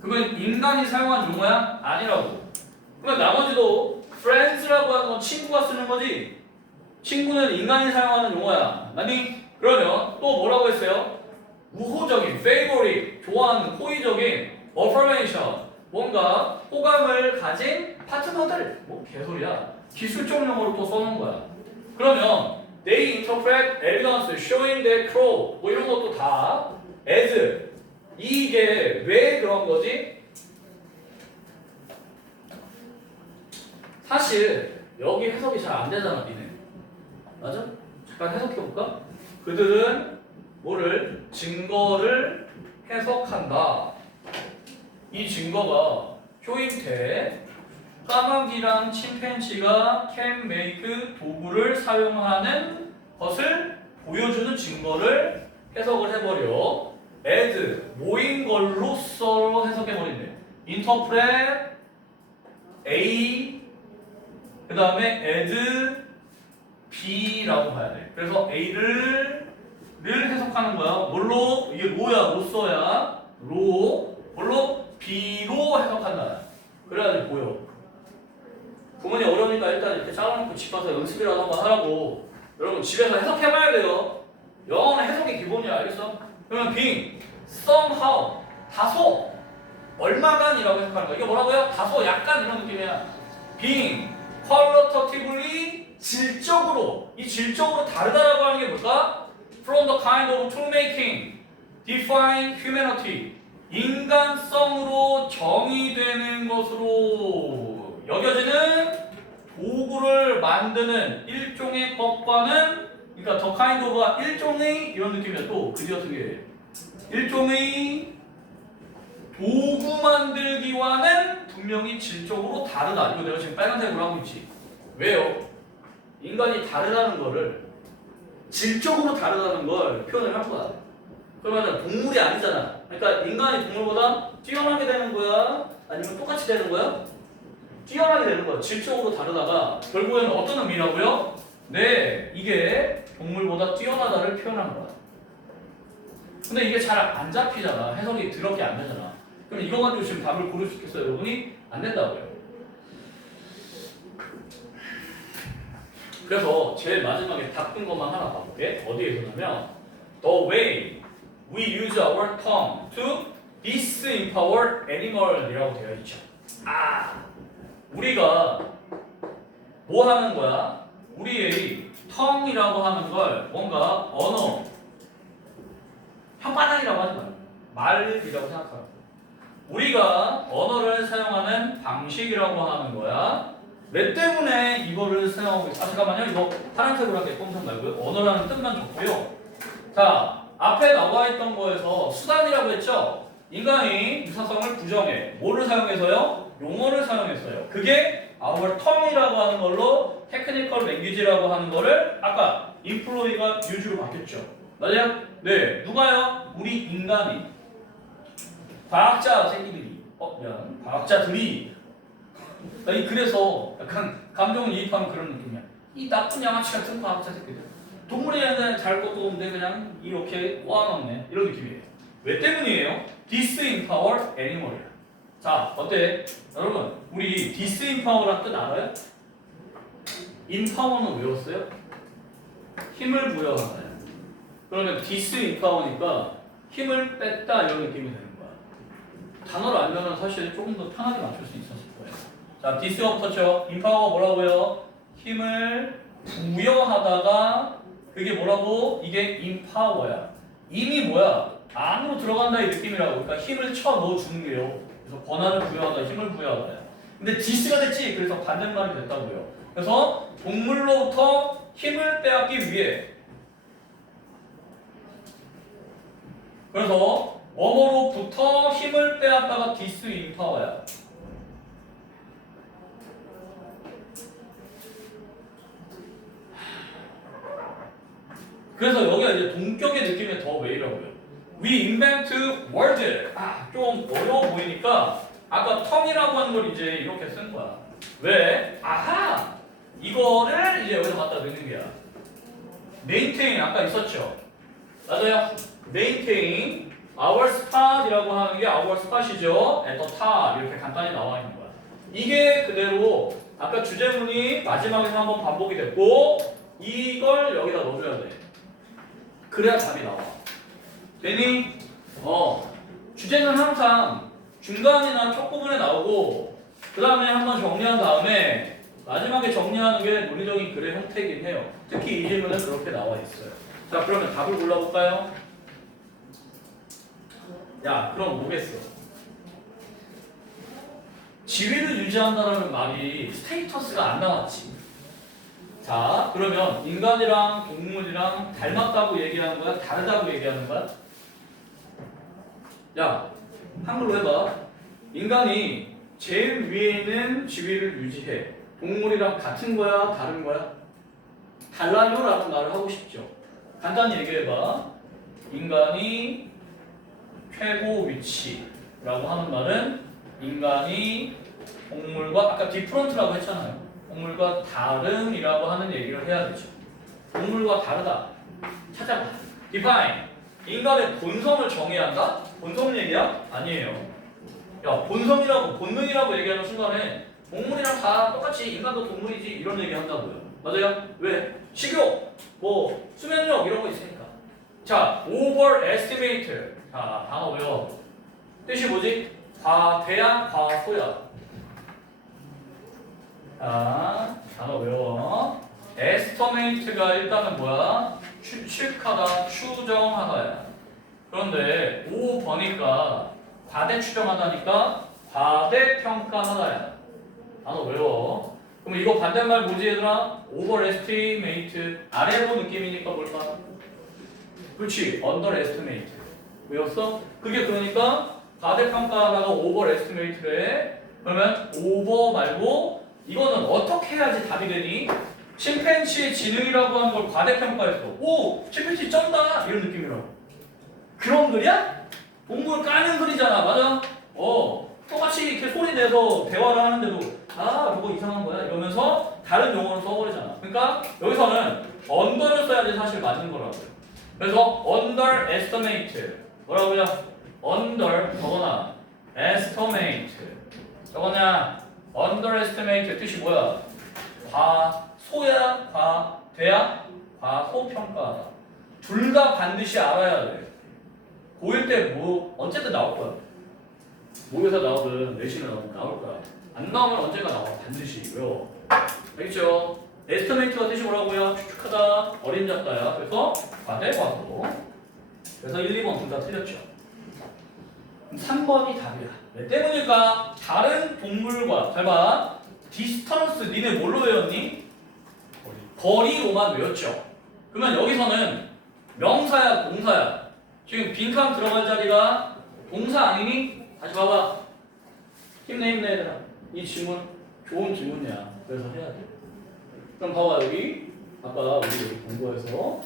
그건 인간이 사용한 용어야? 아니라고. 그럼 나머지도 friends라고 하는 건 친구가 쓰는 거지. 친구는 인간이 사용하는 용어야. 아니 그러면 또 뭐라고 했어요? 우호적인, favorite, 좋아하는, 호의적인, affirmation, 뭔가 호감을 가진 파트너들. 뭐 개소리야. 기술적 용어로 또 써놓은 거야. 그러면 they interpret evidence showing that crow 뭐 이런 것도 다 as 이게 왜 그런 거지? 사실 여기 해석이 잘 안 되잖아, 니네. 맞아? 잠깐 해석해 볼까? 그들은 뭐를 증거를 해석한다. 이 증거가 쇼인테 까마귀랑 침팬지가 can make 도구를 사용하는 것을 보여주는 증거를 해석을 해버려. as 모인 걸로써 해석해버린대. interpret A 그 다음에 as B라고 봐야 돼. 그래서 A를 해석하는 거야. 뭘로? 이게 뭐야? 로써야. 로. 뭘로? B로 해석한다. 그래야지 보여. 부모님 어려우니까 일단 이렇게 잘라놓고 집 가서 연습이라도 한번 하라고. 여러분 집에서 해석해봐야 돼요. 영어는 해석이 기본이야. 알겠어? 그러면 being, somehow, 다소, 얼마간이라고 해석하는 거야. 이게 뭐라고요? 다소, 약간 이런 느낌이야. being, qualitatively, 질적으로. 이 질적으로 다르다라고 하는 게 뭘까? from the kind of tool-making, define humanity. 인간성으로 정의되는 것으로 여겨지는 도구를 만드는 일종의 것과는 그러니까 더 카인드 오브가 일종의 이런 느낌이야. 또 그지 같은 게 일종의 도구 만들기와는 분명히 질적으로 다르다. 이거 내가 지금 빨간색으로 하고 있지. 왜요? 인간이 다르다는 거를 질적으로 다르다는 걸 표현을 한 거야. 그러면 동물이 아니잖아. 그러니까 인간이 동물보다 뛰어나게 되는 거야? 아니면 똑같이 되는 거야? 뛰어나게 되는 거야. 질적으로 다르다가 결국에는 어떤 의미라고요? 네, 이게 동물보다 뛰어나다를 표현한 거야. 근데 이게 잘 안 잡히잖아. 해석이 더럽게 안 되잖아. 그럼 이거 가지고 지금 답을 고를 수 있겠어요? 여러분이? 안 된다고요. 그래서 제일 마지막에 바꾼 것만 하나 봐볼게. 어디에서냐면 The way we use our tongue to disempower animal이라고 되어 있죠. 아, 우리가 뭐 하는 거야? 우리의 tongue이라고 하는 걸 뭔가 언어, 혓바닥이라고 하지 말고 말이라고 생각하라고. 우리가 언어를 사용하는 방식이라고 하는 거야. 왜 때문에 이거를 사용하고 있어? 아 잠깐만요. 이거 파란색으로 할게요. 검색 말고요. 언어라는 뜻만 적고요. 자, 앞에 나와 있던 거에서 수단이라고 했죠? 인간이 유사성을 부정해. 뭐를 사용해서요? 용어를 사용했어요. 그게 our tongue이라고 하는 걸로 technical language라고 하는 거를 아까 employee가 use로 바뀌었죠. 맞아요? 네. 누가요? 우리 인간이. 과학자 새끼들이. 미안. 과학자들이. 아니 그래서 약간 감정이입하는 그런 느낌이야. 이 나쁜 양아치 같은 과학자 새끼들. 동물에 대한 잘 것도 없는데 그냥 이렇게 꼬아놓네. 이런 느낌이에요. 왜 때문이에요? disempower animal이야. 자, 어때? 여러분, 우리 disempower란 뜻 알아요? empower는 외웠어요? 힘을 부여하나요? 그러면 disempower니까 힘을 뺐다 이런 느낌이 되는 거야. 단어를 알면 사실 조금 더 편하게 맞출 수 있었을 거예요. 자, dis부터죠. empower 뭐라고요? 힘을 부여하다가 그게 뭐라고? 이게 empower야. 이미 뭐야? 안으로 들어간다 이 느낌이라고. 그러니까 힘을 쳐 넣어 주는 게요. 그래서 권한을 부여하다, 힘을 부여하다야. 근데 디스가 됐지. 그래서 반대말이 됐다고요. 그래서 동물로부터 힘을 빼앗기 위해. 그래서 뭐뭐로부터 힘을 빼앗다가 디스임파워야. 그래서 여기가 이제 동격의 느낌이 더 왜이라고요. We invent word. 좀 어려워 보이니까 아까 tongue이라고 하는 걸 이제 이렇게 쓴 거야. 왜? 아하! 이거를 이제 여기서 갖다 넣는 거야. maintain 아까 있었죠? 맞아요? maintain our spot이라고 하는 게 our spot이죠. at the top 이렇게 간단히 나와 있는 거야. 이게 그대로 아까 주제문이 마지막에서 한번 반복이 됐고 이걸 여기다 넣어줘야 돼. 그래야 답이 나와. 되니? 주제는 항상 중간이나 첫 부분에 나오고 그 다음에 한번 정리한 다음에 마지막에 정리하는 게 논리적인 글의 형태이긴 해요. 특히 이 질문은 그렇게 나와 있어요. 자, 그러면 답을 골라볼까요? 야, 그럼 뭐겠어? 지위를 유지한다는 말이 스테이터스가 안 나왔지. 자, 그러면 인간이랑 동물이랑 닮았다고 얘기하는 거야? 다르다고 얘기하는 거야? 야, 한글로 해봐. 인간이 제일 위에 있는 지위를 유지해. 동물이랑 같은 거야? 다른 거야? 달라요? 라는 말을 하고 싶죠. 간단히 얘기해봐. 인간이 최고 위치라고 하는 말은 인간이 동물과 아까 디프런트라고 했잖아요. 동물과 다름이라고 하는 얘기를 해야 되죠. 동물과 다르다. 찾아봐. define. 인간의 본성을 정의해야 한다? 본성 얘기야? 아니에요. 야, 본성이라고 본능이라고 얘기하는 순간에 동물이랑 다 똑같이 인간도 동물이지 이런 얘기 한다고요. 맞아요? 왜? 식욕, 뭐 수면력 이런 거 있으니까. 자, overestimate. 자, 단어 외워. 뜻이 뭐지? 과대야, 과소야. 자, 단어 외워. estimate가 일단은 뭐야? 추측하다, 추정하다야. 그런데 5번이니까 과대 추정하다니까 과대 평가하다야. 단어 외워. 그럼 이거 반대말 뭐지 얘들아? overestimate. 아래로 느낌이니까 뭘까? 그렇지. underestimate. 외웠어? 그게 그러니까 과대평가하다가 overestimate를 해. 그러면 over 말고 이거는 어떻게 해야지 답이 되니? 침팬지의 지능이라고 하는 걸 과대평가했어. 오! 침팬지 쩐다! 이런 느낌이라고. 그런 글이야? 동물 까는 글이잖아. 맞아? 똑같이 이렇게 소리 내서 대화를 하는데도 그거 이상한 거야? 이러면서 다른 용어를 써버리잖아. 그러니까 여기서는 under를 써야지 사실 맞는 거라고요. 그래서 underestimate 뭐라고요? under 적어놔. estimate 적어놔. underestimate 뜻이 뭐야? 과소야? 과대야? 과소평가하다. 둘 다 반드시 알아야 돼. 고1 때 뭐 어쨌든 나올 거야. 모의고사 나오든 내신을 나오든 나올 거야. 안 나오면 언젠가 나와. 반드시 외워. 알겠죠? 에스티메이트가 뜻이 뭐라고요? 추측하다, 어림잡다야. 그래서 과대, 과소. 그래서 1, 2번 둘 다 틀렸죠. 3번이 답이야. 왜 때문일까? 다른 동물과 잘 봐. 디스턴스 니네 뭘로 외웠니? 거리로만 외웠죠. 그러면 여기서는 명사야 동사야? 지금 빈칸 들어갈 자리가 동사 아니니? 다시 봐봐. 힘내 얘들아. 이 질문 좋은 질문이야. 그래서 해야 돼. 그럼 봐봐 여기 아까 우리 여기 공부해서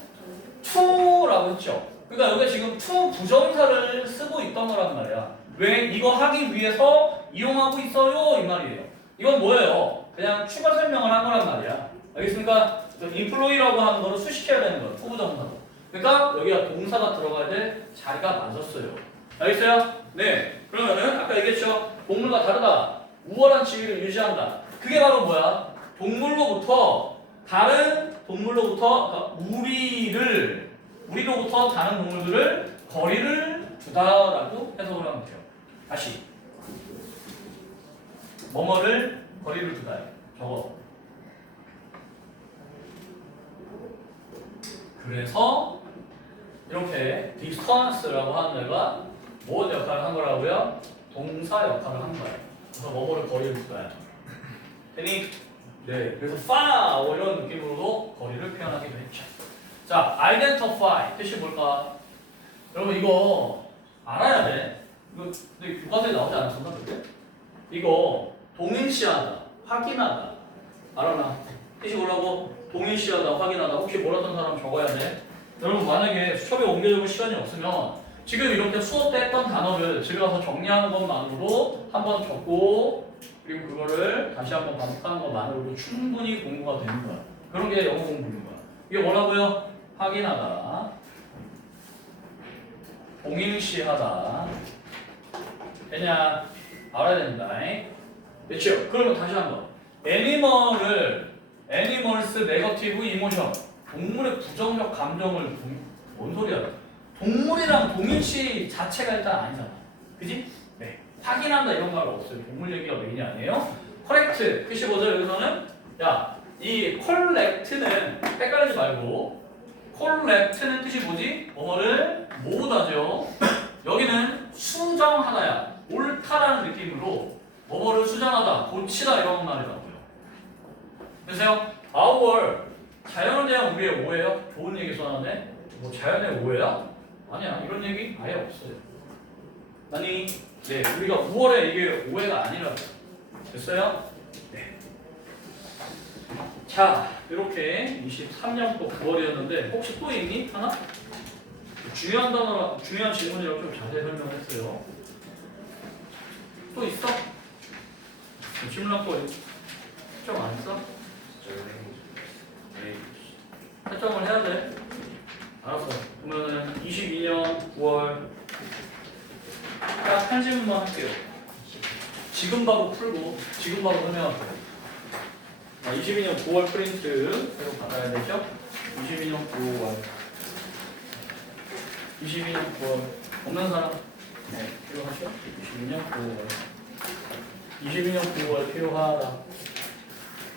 to라고 했죠. 그러니까 여기 지금 to 부정사를 쓰고 있던 거란 말이야. 왜 이거 하기 위해서 이용하고 있어요 이 말이에요. 이건 뭐예요? 그냥 추가 설명을 한 거란 말이야. 알겠습니까? employee라고 하는 거를 수식해야 되는 거야. 후부정사로. 그러니까 여기가 동사가 들어가야 될 자리가 맞았어요. 알겠어요? 네. 그러면은 아까 얘기했죠. 동물과 다르다. 우월한 지위를 유지한다. 그게 바로 뭐야? 동물로부터 다른 동물로부터 그러니까 우리로부터 다른 동물들을 거리를 두다라고 해석을 하면 돼요. 다시 뭐뭐를 거리를 두다. 저거. 그래서 이렇게 distance라고 하는 애가 무엇 역할을 한 거라고요? 동사 역할을 한 거예요. 그래서 뭐뭐를 거리를 두다. 되니? 네. 그래서 far 이런 느낌으로도 거리를 표현하기도 했죠. 자, identify 뜻이 뭘까? 여러분 이거 알아야 돼. 이거 근데 교과서에 나오지 않았었나 그때? 이거 동일시하다, 확인하다. 알아나? 뜻이 뭐라고? 동일시하다, 확인하다. 혹시 몰랐던 사람 적어야 돼. 여러분 만약에 수첩에 옮겨주고 시간이 없으면 지금 이렇게 수업 때 했던 단어를 집에 가서 정리하는 것만으로도 한번 적고 그리고 그거를 다시 한번 반복하는 것만으로도 충분히 공부가 되는 거야. 그런 게 영어 공부인 거야. 이게 뭐라고요? 확인하다, 동일시하다. 되냐? 알아야 된다. 됐죠? 그러면 다시 한번 애니멀스 네거티브 이모션 동물의 부정적 감정을 뭔 소리야? 동물이랑 동일시 자체가 일단 아니잖아. 그지? 네. 확인한다 이런 말 없어요. 동물 얘기가 메인이 아니에요. correct 표시 보죠. 여기서는 야, 이 collect는 헷갈리지 말고 collect는 뜻이 뭐지? 뭐뭐를 모으다죠. 여기는 수정하다야. 옳다라는 느낌으로 뭐뭐를 수정하다, 고치다 이런 말이라고요. 그래서요. our 자연에 대한 우리의 오해요? 좋은 얘기 써놨네. 뭐 자연의 오해야? 아니야. 이런 얘기 아예 없어요. 아니, 네, 우리가 9월에 이게 오해가 아니라고. 됐어요? 네. 자, 이렇게 23년도 9월이었는데 혹시 또 있니? 하나? 중요한 단어라, 중요한 질문이라고 좀 자세히 설명했어요. 또 있어? 질문한 거 좀 안 했어? 네. 설정을 해야 돼. 알았어. 그러면은 22년 9월 딱 한 질문만 할게요. 지금 바로 풀고 지금 바로 설명할게요. 22년 9월 프린트 새로 받아야 되죠? 22년 9월 22년 9월 없는 사람? 네, 필요하죠? 22년 9월 22년 9월 필요하다.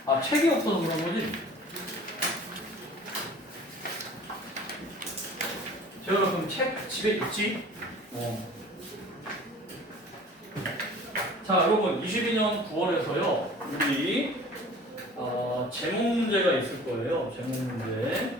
아, 책이 없어서 그런 거지? 제가 그럼 책 집에 있지? 자, 여러분 22년 9월에서요 우리 제목 문제가 있을 거예요. 제목 문제.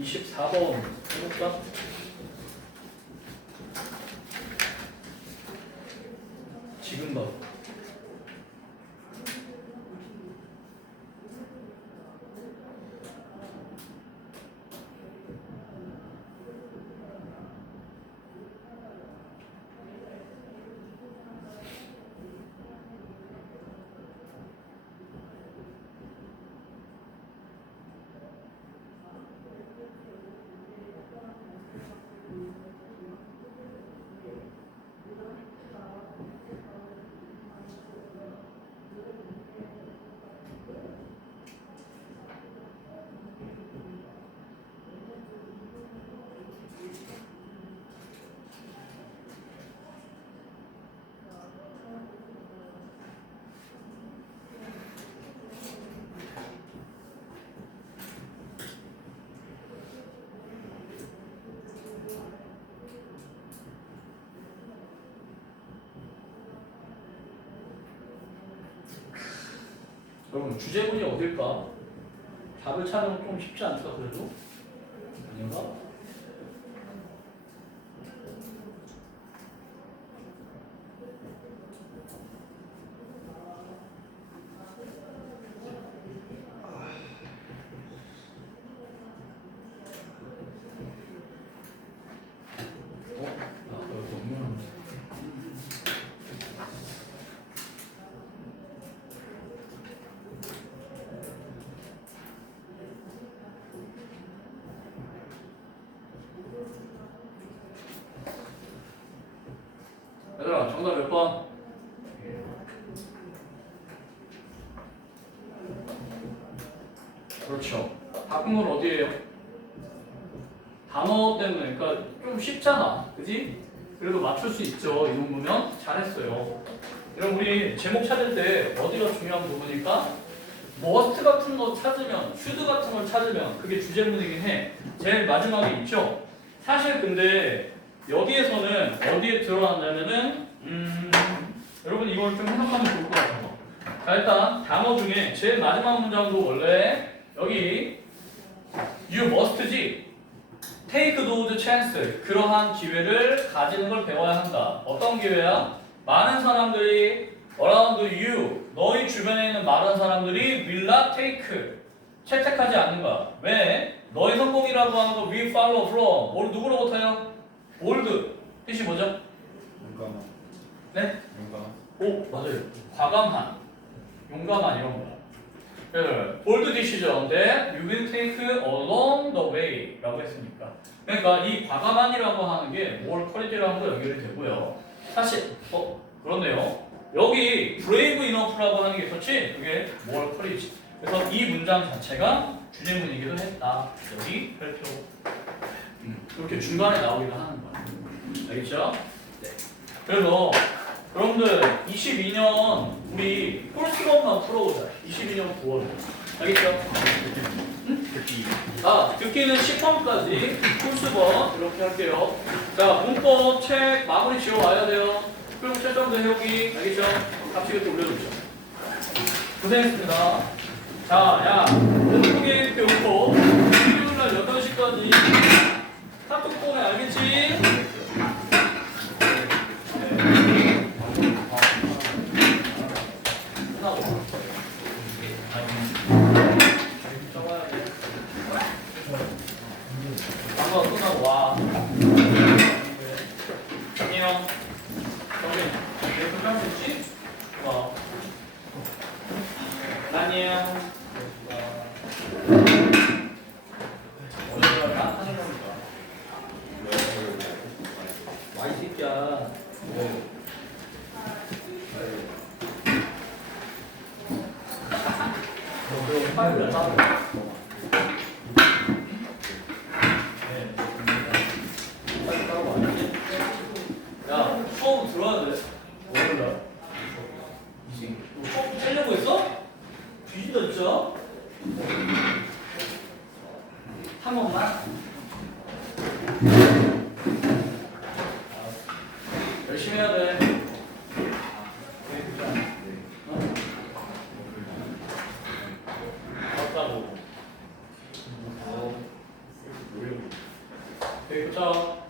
24번 해볼까? 지금 봐. 여러분 주제문이 어딜까? 답을 찾는 건 좀 쉽지 않다 그래도? 아닌가? 여기 없는 얘들아 정답 몇 번? 그렇죠. 바꾼 건 어디예요? 단어 때문에. 그러니까 좀 쉽잖아. 그지? 그래도 맞출 수 있죠. 이 정도면 잘했어요. 그럼 우리 제목 찾을 때 어디가 중요한 부분일까? 머스트 같은 거 찾으면, 슈드 같은 걸 찾으면 그게 주제문이긴 해. 제일 마지막에 있죠? 사실 근데 여기에서는 어디에 들어간다면은 여러분 이걸 좀 해석하면 좋을 것 같아요. 자 일단 단어 중에 제일 마지막 문장도 원래 여기 you must지 take those chance 그러한 기회를 가지는 걸 배워야 한다. 어떤 기회야? 많은 사람들이 around you 너희 주변에 있는 많은 사람들이 will not take 채택하지 않는가? 왜? 너희 성공이라고 하는 거 we follow from 뭘 누구로부터요? bold 뜻이 뭐죠? 용감한. 네? 용감한. 오 맞아요. 과감한, 용감한 이런 거. bold decision that you will take along the way라고 했으니까. 그러니까 이 과감한이라고 하는 게 more courage라고 연결이 되고요. 사실 그렇네요. 여기 brave enough라고 하는 게 있었지? 그게 more courage. 그래서 이 문장 자체가 주제문이기도 했다. 여기 별표. 이렇게 중간에 나오기도 하는 거야. 알겠죠? 네. 그래서 여러분들 22년 우리 콜스업만 풀어보자. 22년 9월. 알겠죠? 응? 듣기는 10번까지 콜스업 이렇게 할게요. 자, 문법 책 마무리 지어 와야 돼요. 그리고 최종도 해오기. 알겠죠? 같이 이렇게 올려놓죠. 고생했습니다. 자, 야, 오프게 배우고 일요일날 8시까지 카톡 보내 알겠지? 방금 끝나고 와. 안녕. 저기 내 분량 됐지? 와. 안녕. 오늘 나 하는 겁니다. 와이 새끼야. 너 파일을 따로. 야, 수업 들어야 돼. 몰라. 너 수업 째려고 했어? 뒤진다 진짜. 한 번만. 열심히 해야 돼. 맞다고. 되게 좋다.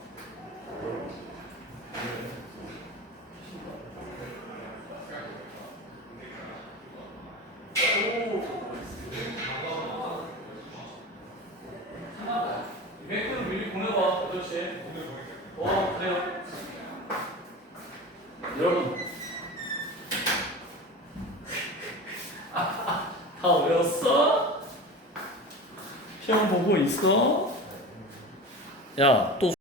이메일을 미리 보내봐. 그렇지. 그래요. 여러분. 다 외웠어? 시험 보고 있어? 야, 또